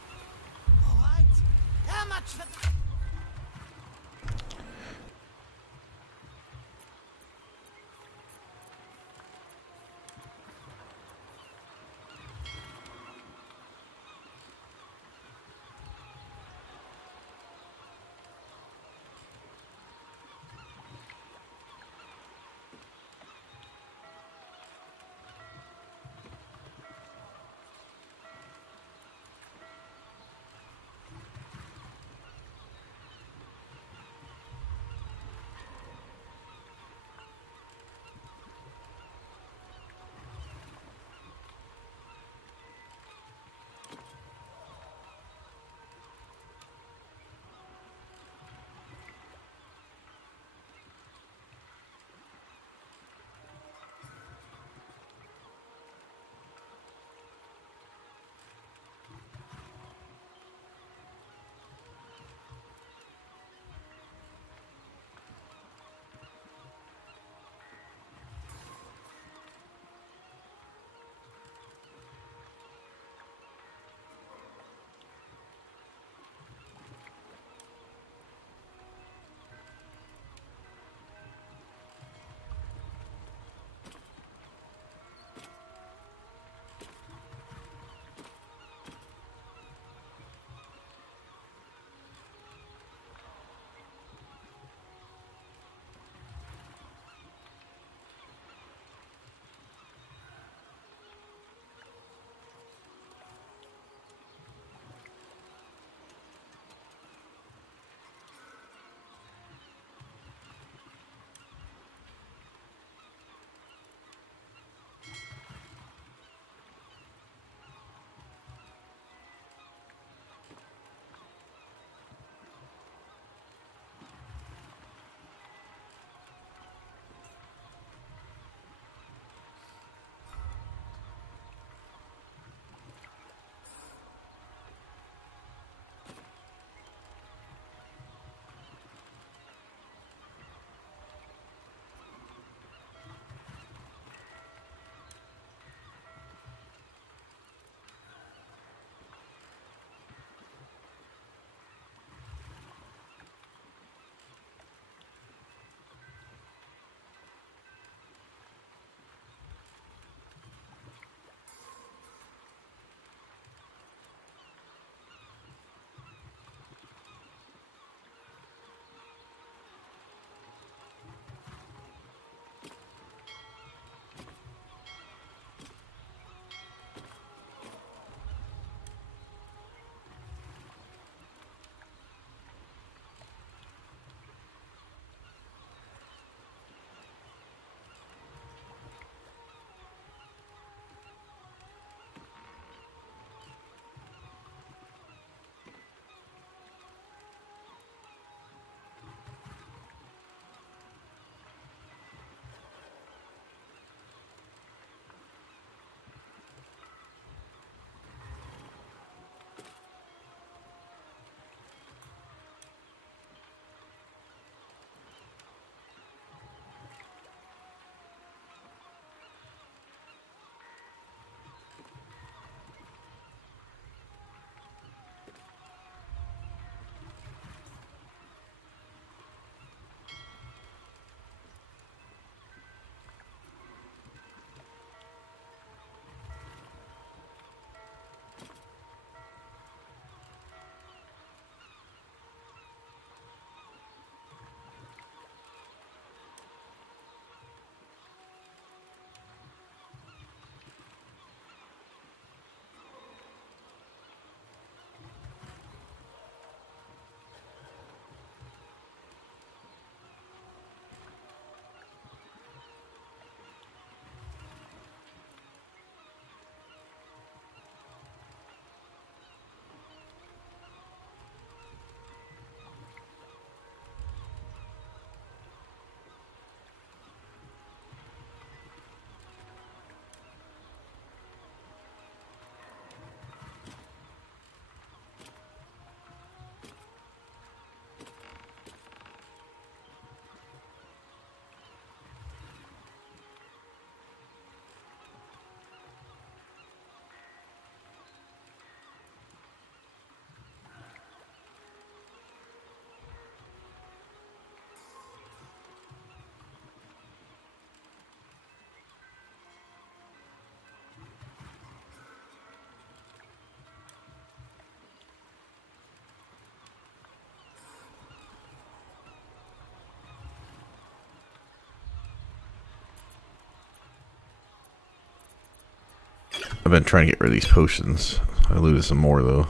I've been trying to get rid of these potions. I looted some more though.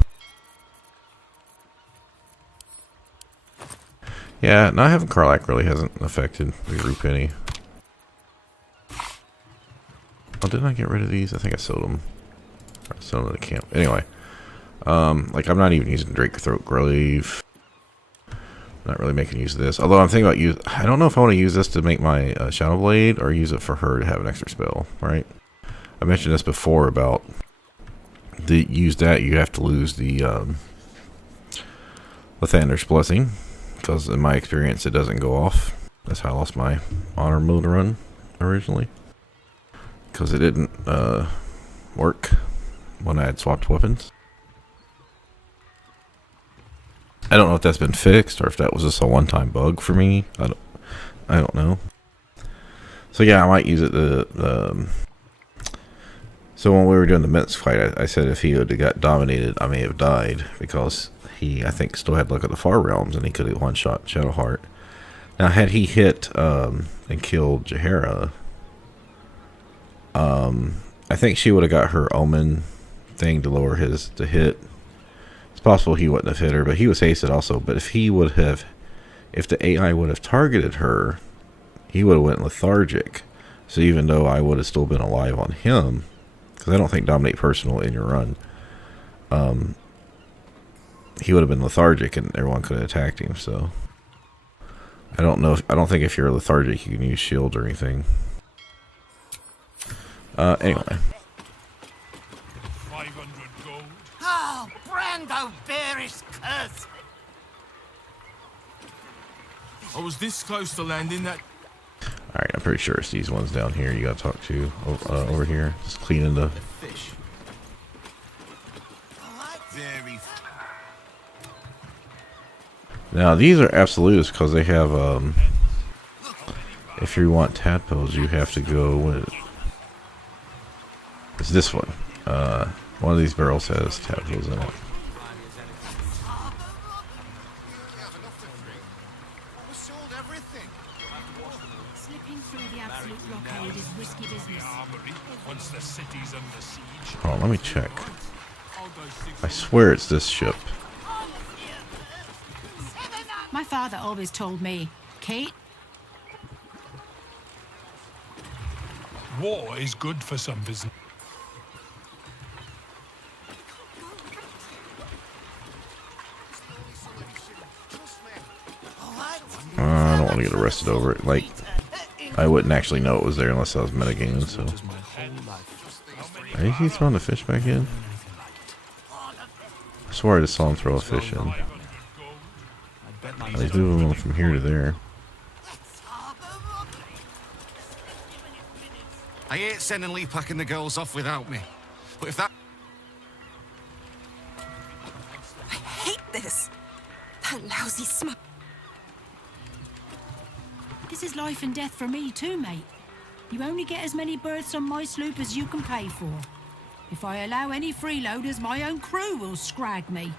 Yeah, not having Karlach really hasn't affected the group any. Oh, didn't I get rid of these? I think I sold them. I sold them at the camp. Anyway, like I'm not even using Drake Throat Grave. Not really making use of this. Although I'm thinking about I don't know if I want to use this to make my Shadow Blade or use it for her to have an extra spell. Right? I mentioned this before about use that you have to lose the Lathander's Blessing, because in my experience it doesn't go off. That's how I lost my honor mode run originally, because it didn't work when I had swapped weapons. I don't know if that's been fixed or if that was just a one-time bug for me. I don't know. So yeah, I might use it to so when we were doing the Minsk fight, I said if he would have got dominated, I may have died, because he, I think, still had luck at the Far Realms and he could have one-shot Shadowheart. Now, had he hit and killed Jaheira, I think she would have got her Omen thing to lower his hit. It's possible he wouldn't have hit her, but he was hasted also. But if he would have, if the AI would have targeted her, he would have went lethargic. So even though I would have still been alive on him, because I don't think Dominate Personal in your run, he would have been lethargic and everyone could have attacked him. So I don't know. I don't think if you're lethargic you can use shield or anything. Anyway. Oh, Brando Bearish curse! I was this close to landing that. Alright, I'm pretty sure it's these ones down here you gotta talk to over here. Just cleaning the fish. Now these are absolutes because they have if you want tadpoles you have to go with it's this one. One of these barrels has tadpoles in it. Oh, let me check. I swear it's this ship. My father always told me, Kate. War is good for some business. I don't want to get arrested over it. Like, I wouldn't actually know it was there unless I was metagaming, so. Is he throwing the fish back in? I swear I just saw him throw a fish in. He's moving from here to there. I hate sending Lee packing the girls off without me. But if that... I hate this. That lousy smoke. This is life and death for me too, mate. You only get as many berths on my sloop as you can pay for. If I allow any freeloaders, my own crew will scrag me.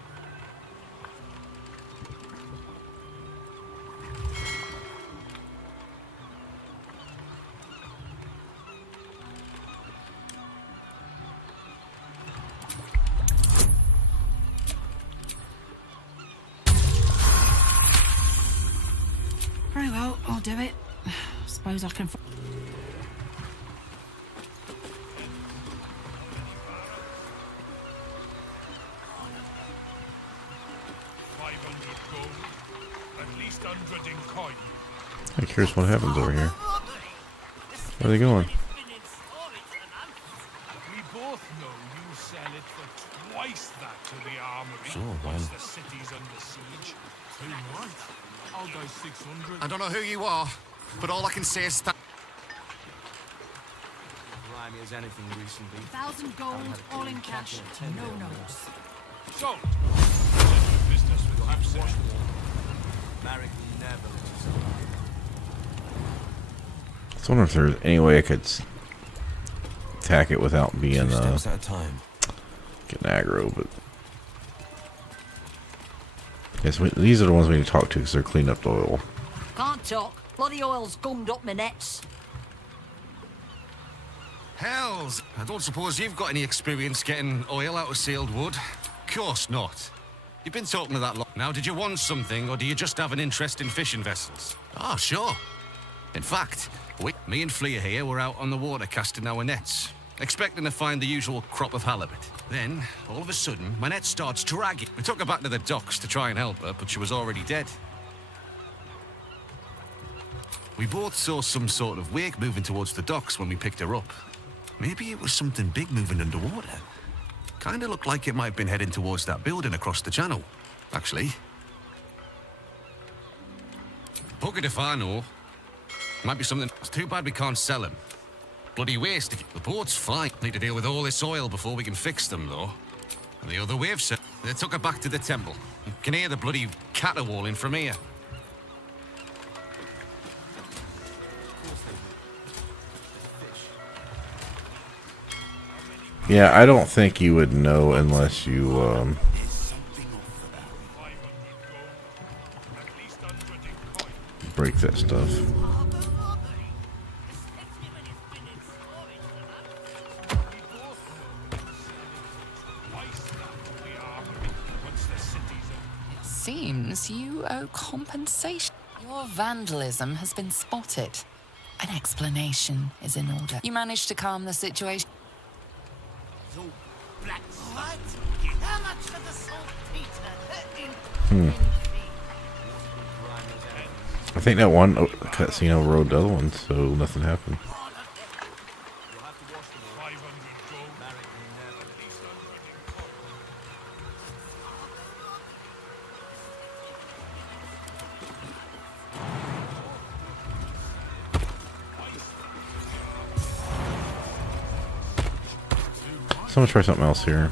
Very well, I'll do it. Suppose I can... I'm curious what happens over here. Where are they going? We both know you sell it for twice that to the armory. Sure, once man. the city's under siege. Too right. I'll go 600. I don't know who you are, but all I can say is that... Grimy as anything recently. 1,000 gold, all in cash, no notes. So, business with Hapsen. Marek never let you I was wondering if there's any way I could attack it without being steps at a time. getting aggro, but yes, these are the ones we need to talk to because they're cleaning up the oil. Can't talk. Bloody oil's gummed up my nets. Hells! I don't suppose you've got any experience getting oil out of sealed wood? Course not. You've been talking to that lot. Now, did you want something, or do you just have an interest in fishing vessels? Oh, sure. In fact, me and Flea here were out on the water casting our nets, expecting to find the usual crop of halibut. Then, all of a sudden, my net starts dragging. We took her back to the docks to try and help her, but she was already dead. We both saw some sort of wake moving towards the docks when we picked her up. Maybe it was something big moving underwater. Kinda looked like it might have been heading towards that building across the channel, actually. Buggered if I know. Might be something. It's too bad we can't sell him. Bloody waste. The boat's fine. Need to deal with all this oil before we can fix them, though. And the other wave said they took her back to the temple. You can hear the bloody caterwauling from here. Yeah, I don't think you would know unless you, break that stuff. It seems you owe compensation. Your vandalism has been spotted. An explanation is in order. You managed to calm the situation. I think that one cutscene overrode the other one, so nothing happened. So I'm gonna try something else here.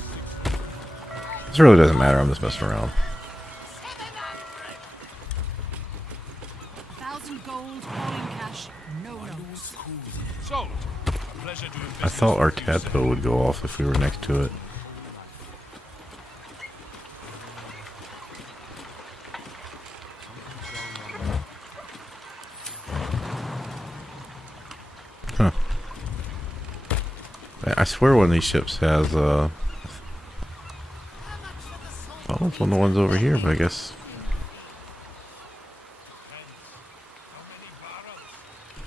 This really doesn't matter, I'm just messing around. 1,000 gold, all in cash, no notes. Sold. A pleasure to I thought our tadpole would go off if we were next to it. Huh. I swear one of these ships has, oh, it's one of the ones over here, but I guess...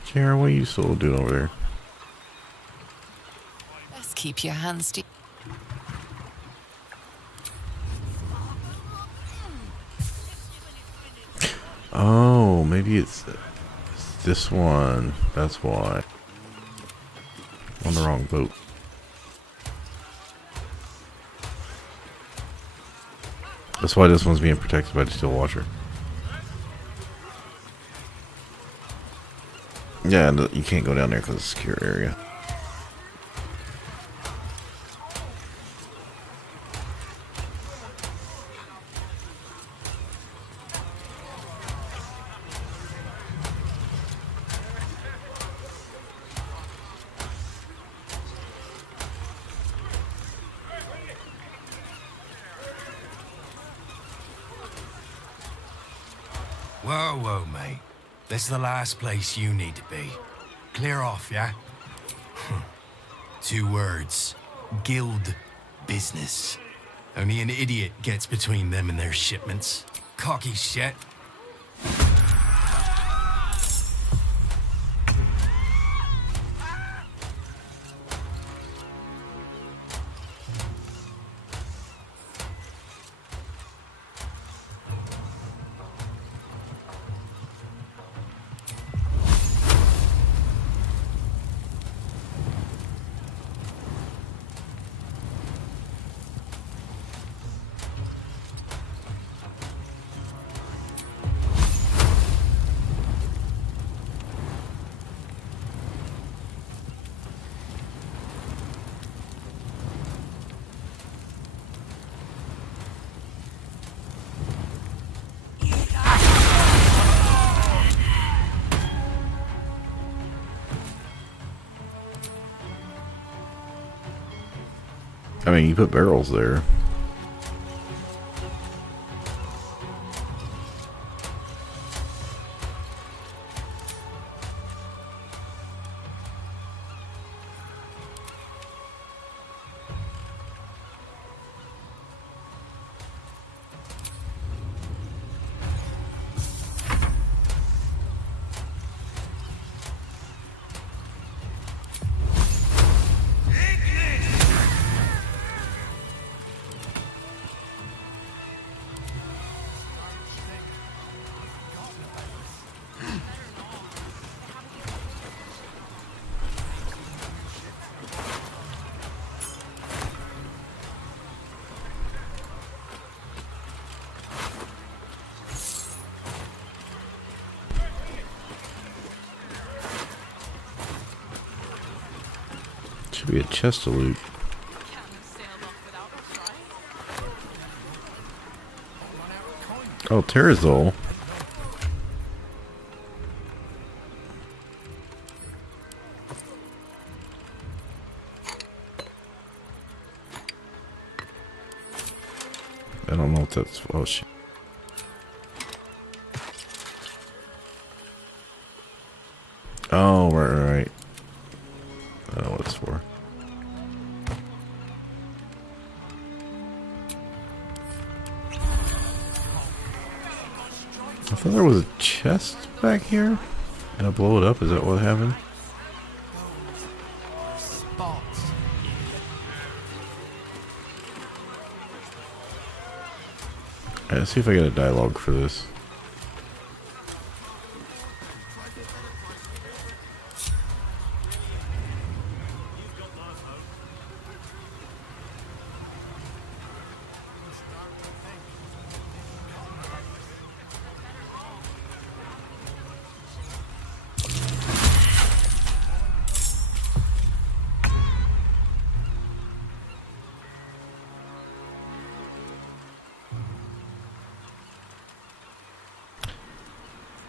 Jared, what are you still doing over there? Let's keep your hands deep. Oh, maybe it's this one. That's why. On the wrong boat. That's why this one's being protected by the steel watcher. Yeah, and you can't go down there because it's a secure area. Whoa, whoa, mate. This is the last place you need to be. Clear off, yeah? 2 words. Guild business. Only an idiot gets between them and their shipments. Cocky shit. I mean, you put barrels there. Should be a chest of loot. Oh, Terrazol. I don't know what that's. Oh shit. Oh, right. I don't know what it's for. I thought there was a chest back here. And I blow it up? Is that what happened? Alright, let's see if I get a dialogue for this.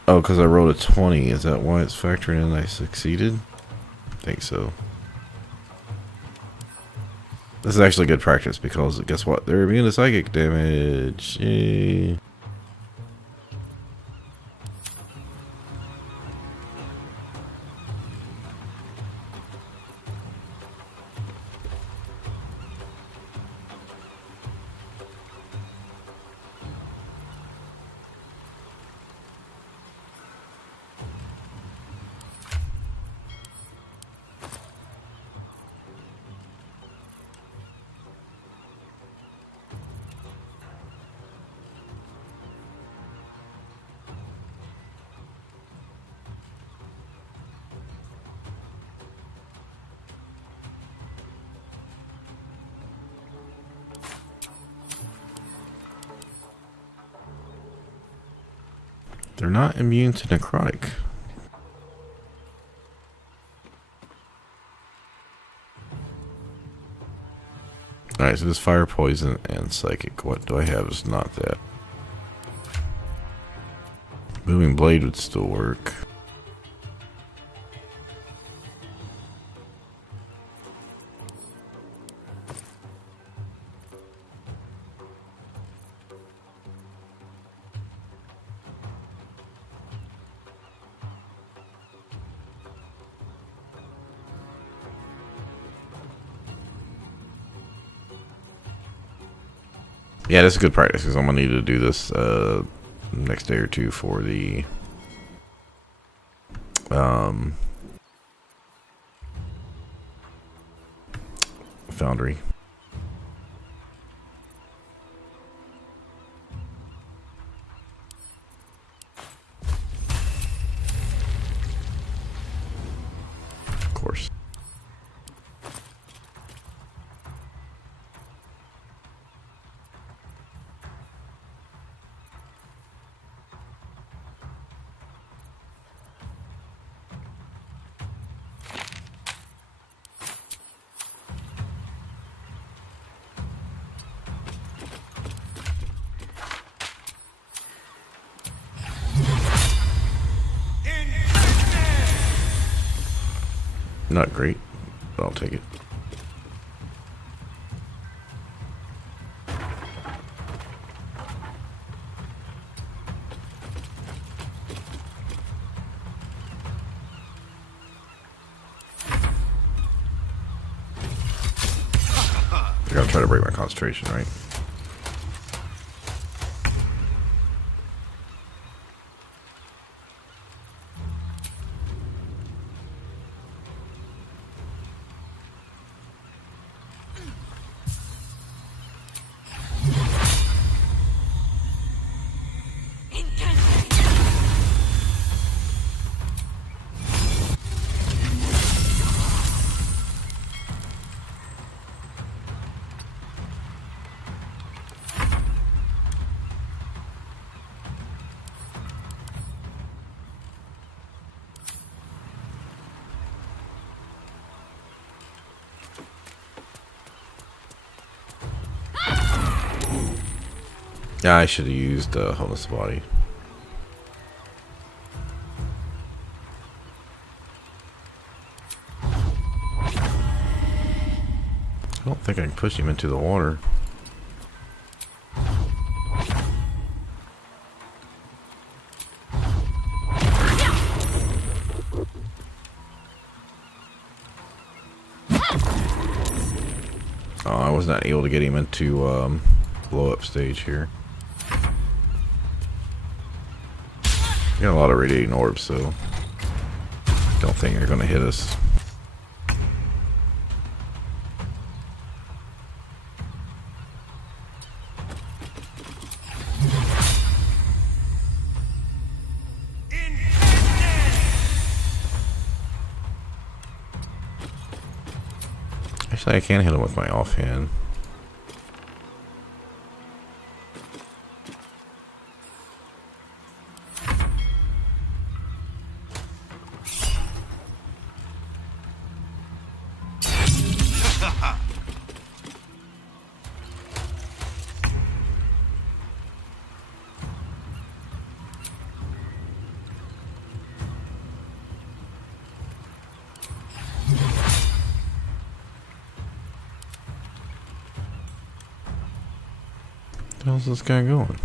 Oh, because I rolled a 20. Is that why it's factoring in I succeeded? I think so. This is actually good practice because guess what? They're immune to psychic damage. Yay. They're not immune to necrotic. Alright, so this fire, poison, and psychic. What do I have is not that. Moving blade would still work. Yeah, this is good practice because I'm gonna need to do this next day or two for the foundry. Of course. Not great, but I'll take it. They're gonna try to break my concentration, right? Yeah, I should have used Wholeness of Body. I don't think I can push him into the water. Oh, I was not able to get him into blow up stage here. Got a lot of radiating orbs, so don't think they're gonna hit us. Actually, I can hit him with my offhand. How's this guy going?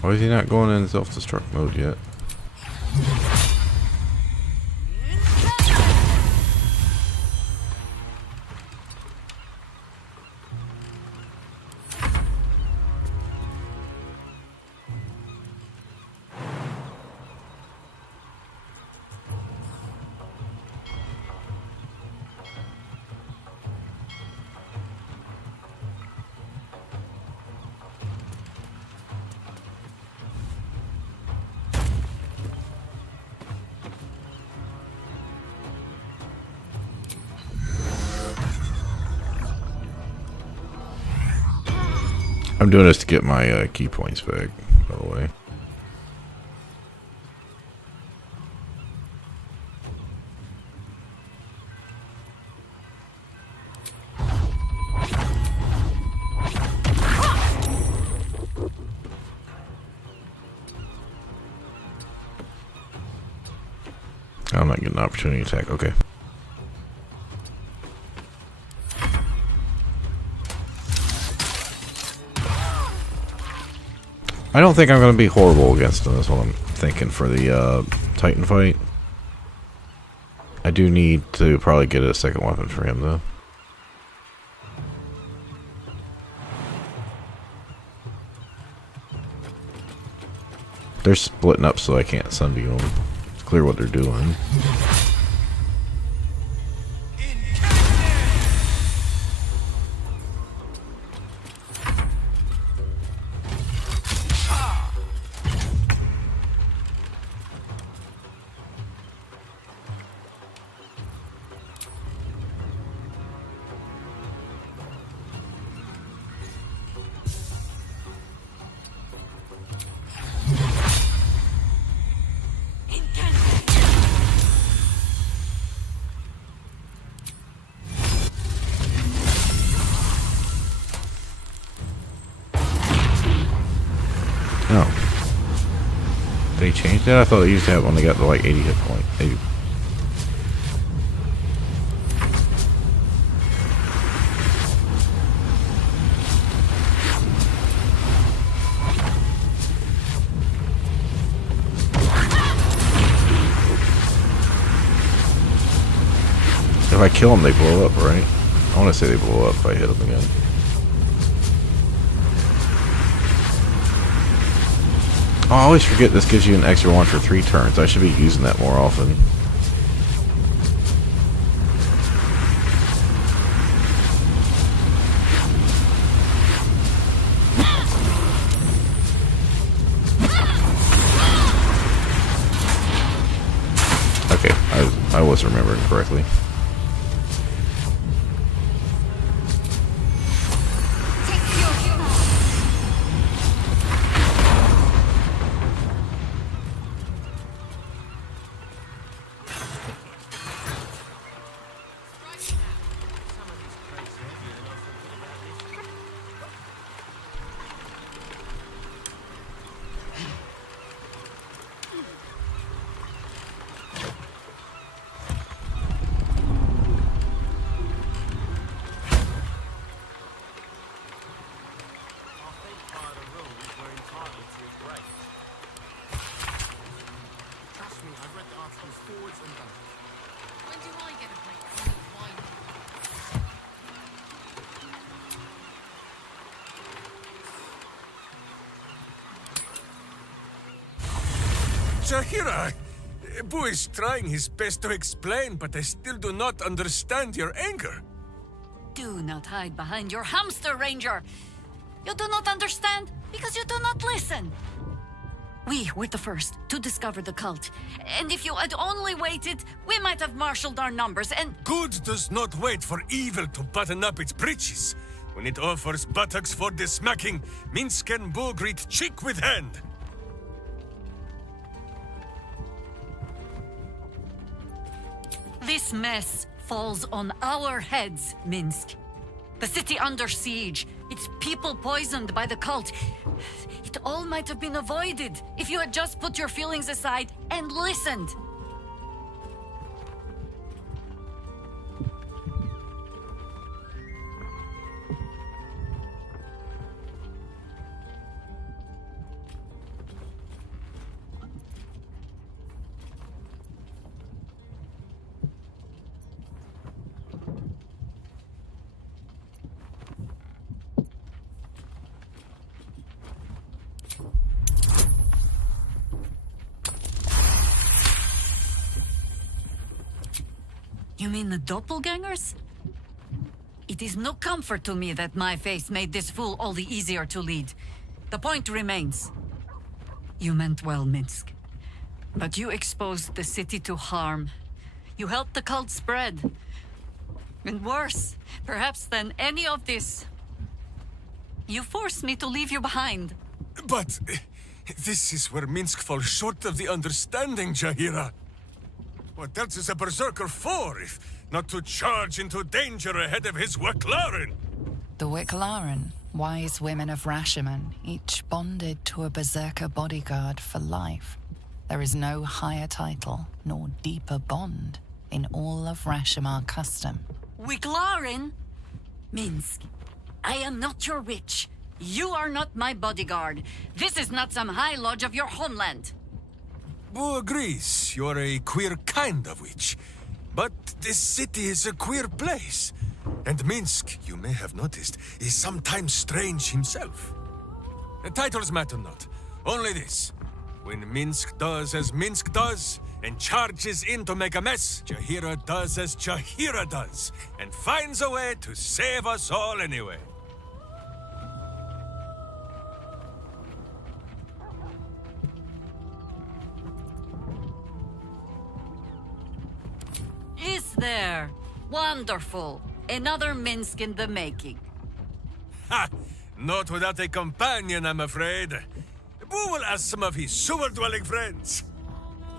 Why is he not going in self-destruct mode yet? I'm doing this to get my key points back, by the way. I'm not getting an opportunity attack. Okay. I don't think I'm going to be horrible against him. That's what I'm thinking for the Titan fight. I do need to probably get a second weapon for him, though. They're splitting up so I can't sunbeam them. It's clear what they're doing. Oh. They changed that? I thought they used to have when they got to like 80 hit points. 80. If I kill them, they blow up, right? I want to say they blow up if I hit them again. Oh, I always forget this gives you an extra one for 3 turns. I should be using that more often. Okay, I I was remembering correctly. Jaheira, Boo is trying his best to explain, but I still do not understand your anger. Do not hide behind your hamster, Ranger. You do not understand because you do not listen. We were the first to discover the cult, and if you had only waited, we might have marshaled our numbers and— Good does not wait for evil to button up its breeches. When it offers buttocks for the smacking, Minsk and Boo greet cheek with hand. This mess falls on our heads, Minsk. The city under siege, its people poisoned by the cult. It all might have been avoided if you had just put your feelings aside and listened. You mean the doppelgangers? It is no comfort to me that my face made this fool all the easier to lead. The point remains. You meant well, Minsk. But you exposed the city to harm. You helped the cult spread. And worse, perhaps than any of this, you forced me to leave you behind. But this is where Minsk falls short of the understanding, Jaheira. What else is a berserker for, if not to charge into danger ahead of his Wicklaren? The Wicklaren, wise women of Rashomon, each bonded to a berserker bodyguard for life. There is no higher title, nor deeper bond in all of Rashomon custom. Wicklaren? Minsk, I am not your witch. You are not my bodyguard. This is not some high lodge of your homeland. Boo agrees you're a queer kind of witch. But this city is a queer place. And Minsk, you may have noticed, is sometimes strange himself. The titles matter not. Only this. When Minsk does as Minsk does, and charges in to make a mess, Jaheira does as Jaheira does, and finds a way to save us all anyway. Is there? Wonderful. Another Minsk in the making. Ha! Not without a companion, I'm afraid. Boo will ask some of his sewer-dwelling friends.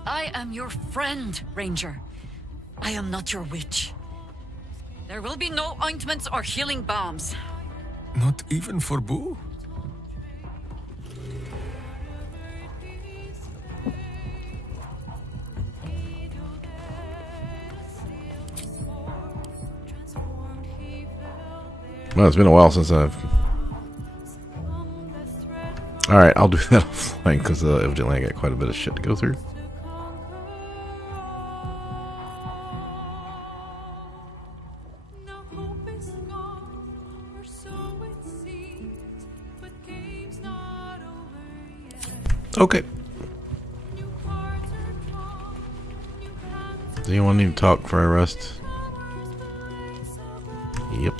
I am your friend, Ranger. I am not your witch. There will be no ointments or healing balms. Not even for Boo? Well, it's been a while since I've... Alright, I'll do that offline, because evidently I got quite a bit of shit to go through. Okay. Does anyone need to talk before I rest? Yep.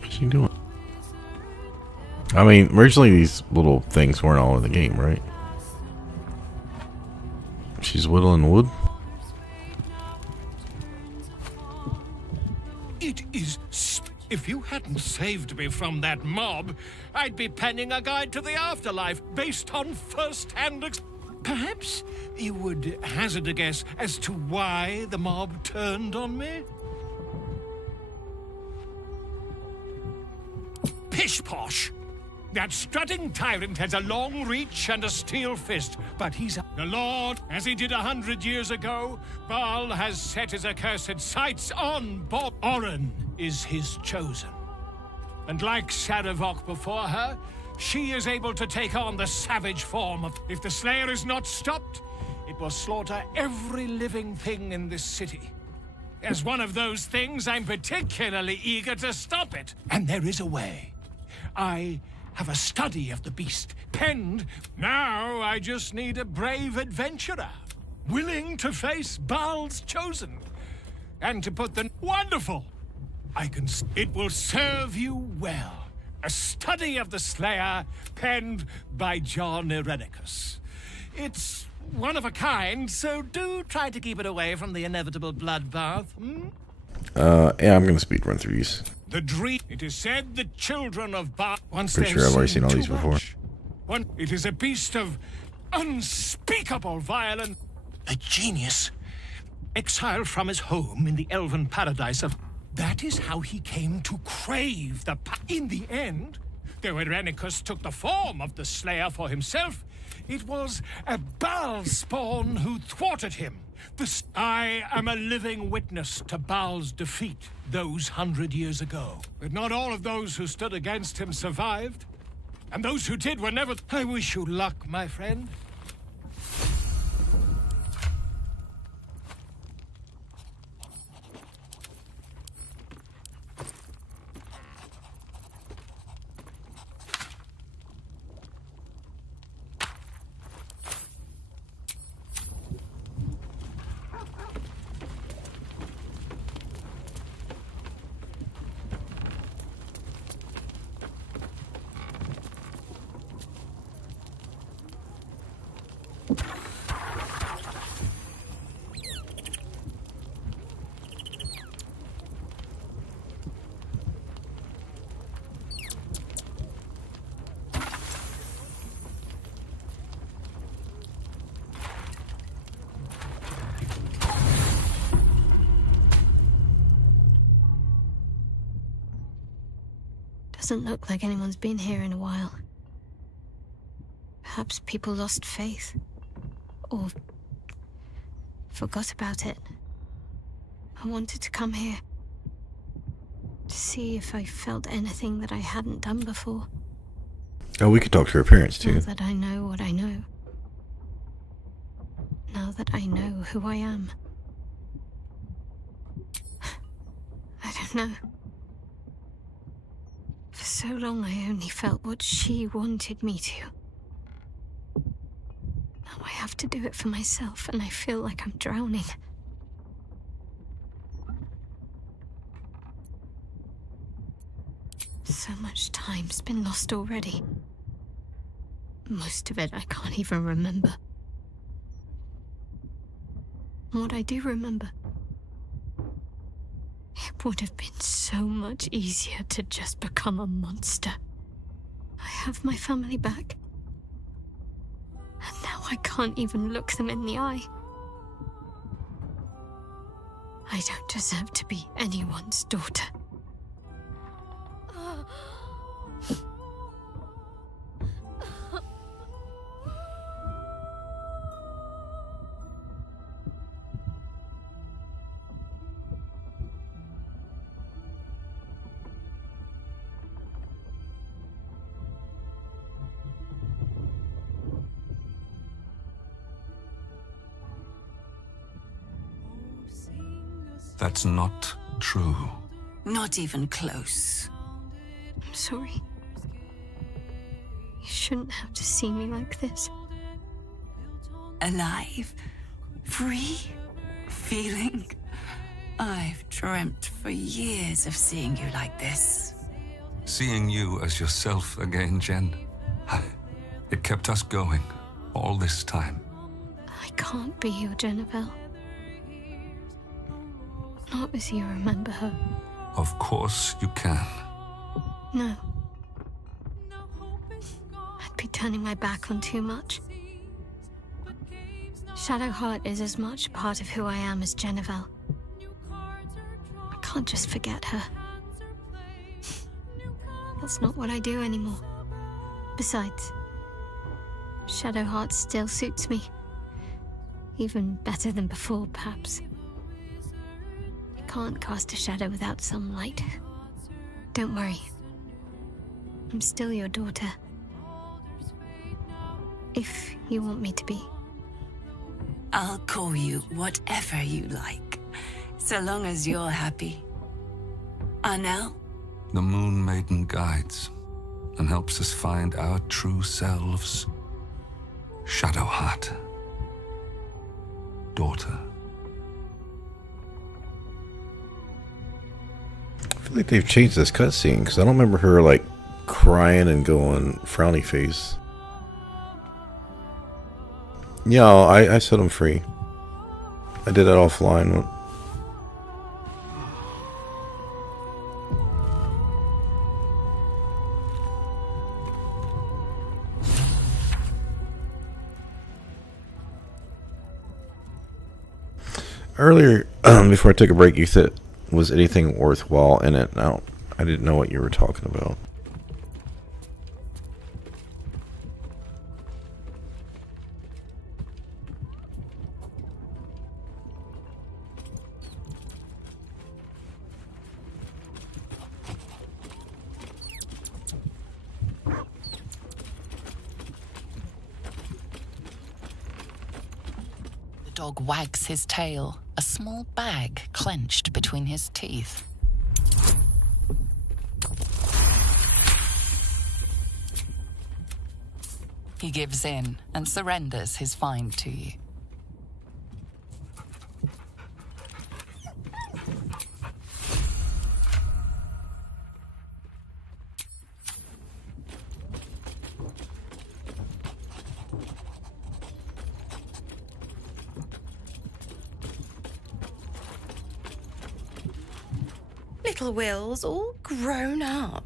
What's she doing? I mean, originally these little things weren't all in the game, right? She's whittling wood. It is. If you hadn't saved me from that mob, I'd be penning a guide to the afterlife based on first-hand Perhaps you would hazard a guess as to why the mob turned on me? Pish-posh! That strutting tyrant has a long reach and a steel fist, but he's the Lord, as he did 100 years ago. Baal has set his accursed sights on Bob. Oren is his chosen. And like Saravok before her, she is able to take on the savage form of... If the Slayer is not stopped, it will slaughter every living thing in this city. As one of those things, I'm particularly eager to stop it. And there is a way. I have a study of the beast, penned. Now I just need a brave adventurer, willing to face Baal's chosen, and to put the... Wonderful! It will serve you well. A study of the Slayer, penned by John Irenicus. It's one of a kind, so do try to keep it away from the inevitable bloodbath, Yeah, I'm gonna speed run through these. The dream. It is said the children of Baal. Pretty sure I've already seen all these before. It is a beast of unspeakable violence. A genius, exiled from his home in the elven paradise of... That is how he came to crave the... In the end, though Irenicus took the form of the Slayer for himself, it was a Baal spawn who thwarted him. I am a living witness to Baal's defeat those 100 years ago. But not all of those who stood against him survived. And those who did were never... I wish you luck, my friend. Doesn't look like anyone's been here in a while. Perhaps people lost faith. Or forgot about it. I wanted to come here. To see if I felt anything that I hadn't done before. Oh, we could talk to her parents too. Now that I know what I know. Now that I know who I am. I don't know. For so long I only felt what she wanted me to. Now I have to do it for myself, and I feel like I'm drowning. So much time's been lost already. Most of it I can't even remember. And what I do remember, it would have been so much easier to just become a monster. I have my family back. And now I can't even look them in the eye. I don't deserve to be anyone's daughter. That's not true. Not even close. I'm sorry. You shouldn't have to see me like this. Alive? Free? Feeling? I've dreamt for years of seeing you like this. Seeing you as yourself again, Jen, it kept us going all this time. I can't be your Jennifer. Not as you remember her. Of course you can. No. I'd be turning my back on too much. Shadowheart is as much part of who I am as Jennifer. I can't just forget her. That's not what I do anymore. Besides, Shadowheart still suits me. Even better than before, perhaps. You can't cast a shadow without some light. Don't worry. I'm still your daughter. If you want me to be. I'll call you whatever you like, so long as you're happy. Anel? The Moon Maiden guides and helps us find our true selves. Shadowheart. Daughter. I feel like they've changed this cutscene because I don't remember her like crying and going frowny face. Yeah, I set him free. I did that offline. Earlier, before I took a break, you said, was anything worthwhile in it? I didn't know what you were talking about. The dog wags his tail, a small bag clenched between his teeth. He gives in and surrenders his find to you. Little Wyll's all grown up.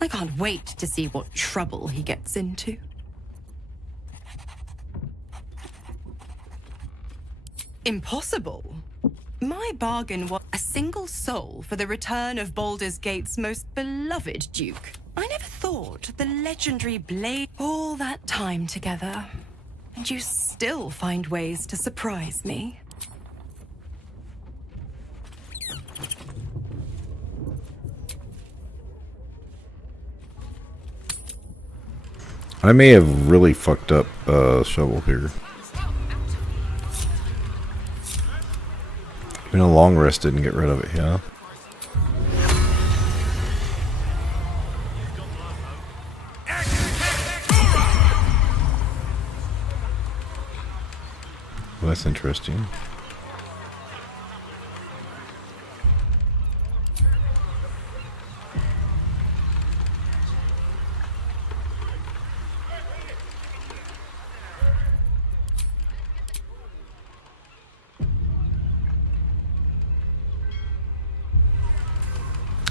I can't wait to see what trouble he gets into. Impossible. My bargain was a single soul for the return of Baldur's Gate's most beloved duke. I never thought the legendary blade all that time together. And you still find ways to surprise me. I may have really fucked up shovel here. Even a long rest didn't get rid of it, yeah. Well, that's interesting.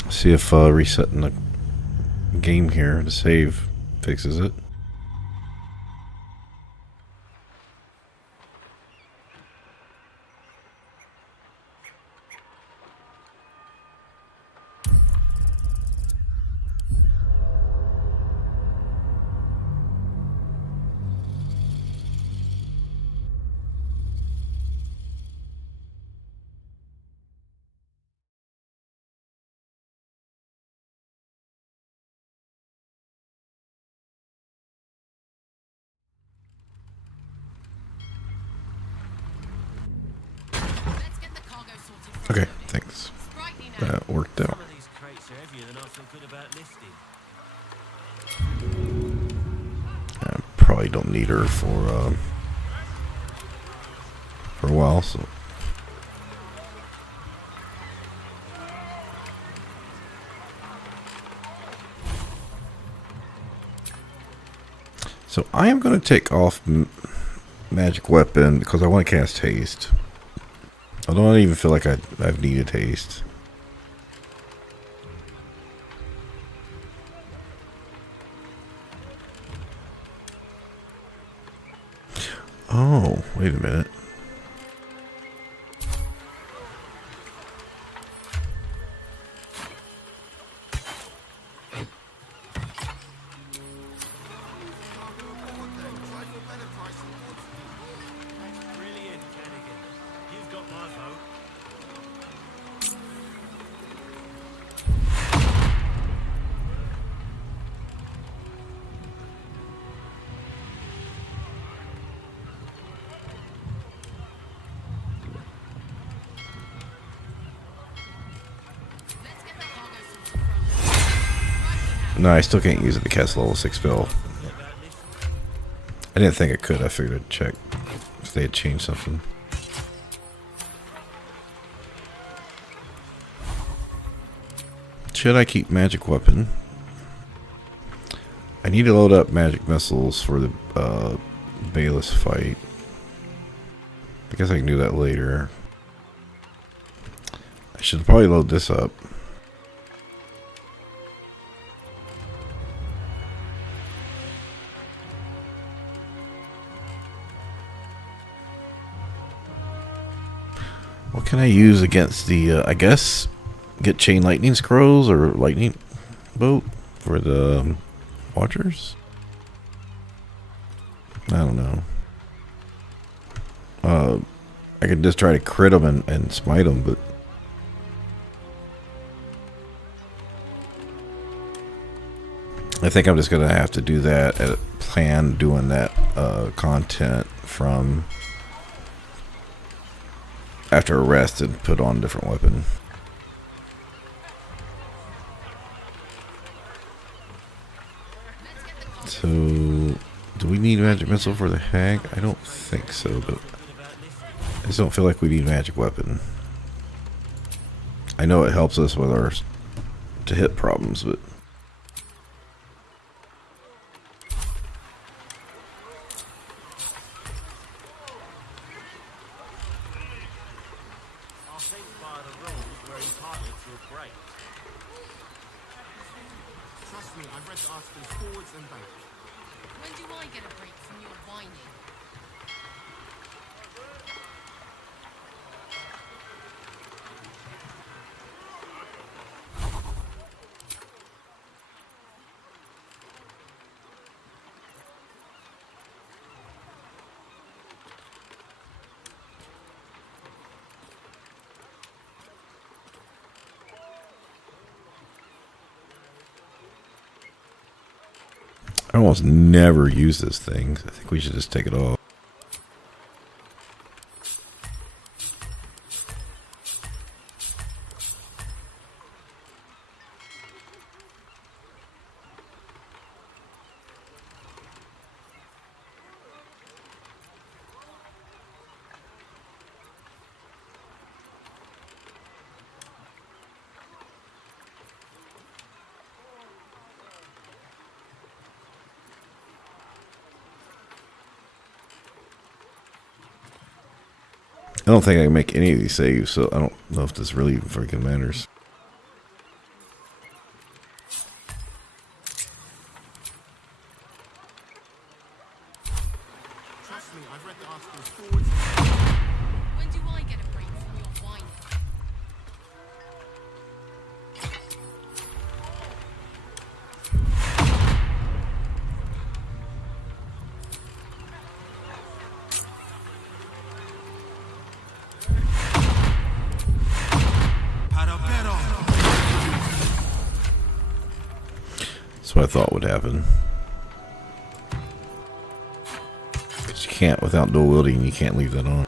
See if resetting the game here to save fixes it. Okay, thanks. That worked out. I probably don't need her for a while, so. So I am going to take off magic weapon because I want to cast haste. I don't even feel like I've needed haste. Oh, wait a minute. No, I still can't use it to cast level 6 spell. I didn't think I could. I figured I'd check if they had changed something. Should I keep magic weapon? I need to load up magic missiles for the Bayless fight. I guess I can do that later. I should probably load this up. What can I use against the, I guess, get chain lightning scrolls or lightning bolt for the watchers? I don't know. I could just try to crit them and smite them, but I think I'm just going to have to do that at plan doing that content from after a rest and put on a different weapon. So, do we need magic missile for the hag? I don't think so, but I just don't feel like we need magic weapon. I know it helps us with our to hit problems, but Trust me, I've read the articles forwards and back. When do I get a break from your whining? I almost never use this thing. I think we should just take it off. I don't think I can make any of these saves, so I don't know if this really freaking matters. Trust me, I've read the articles forwards and back. When do I get a break from your whining? That's what I thought would happen. Because you can't, without dual wielding, you can't leave that on.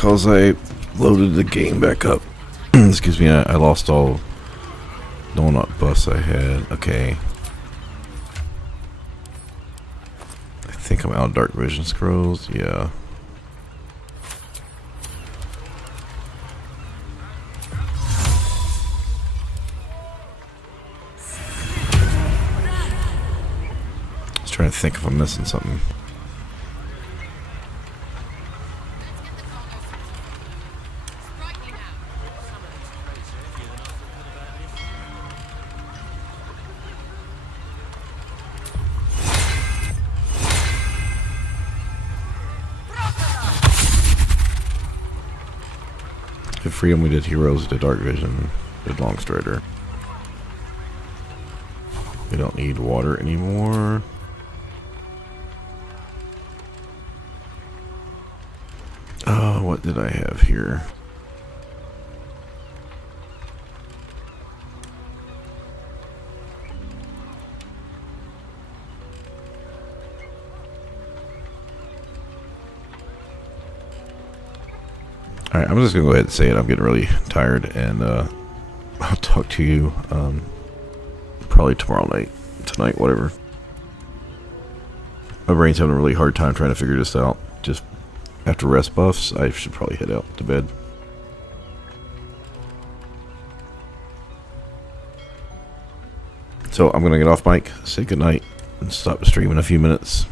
because I loaded the game back up. Excuse me, I lost all donut bus I had. Okay. I think I'm out of dark vision scrolls. Yeah. I was trying to think if I'm missing something. At Freedom we did Heroes, did Dark Vision, did Longstrider. We don't need water anymore. What did I have here? Alright, I'm just going to go ahead and say it. I'm getting really tired, and I'll talk to you probably tomorrow night, tonight, whatever. My brain's having a really hard time trying to figure this out. Just after rest buffs, I should probably head out to bed. So I'm going to get off mic, say goodnight, and stop the stream in a few minutes.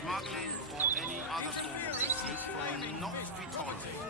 Smuggling or any other form of deceit will not be tolerated.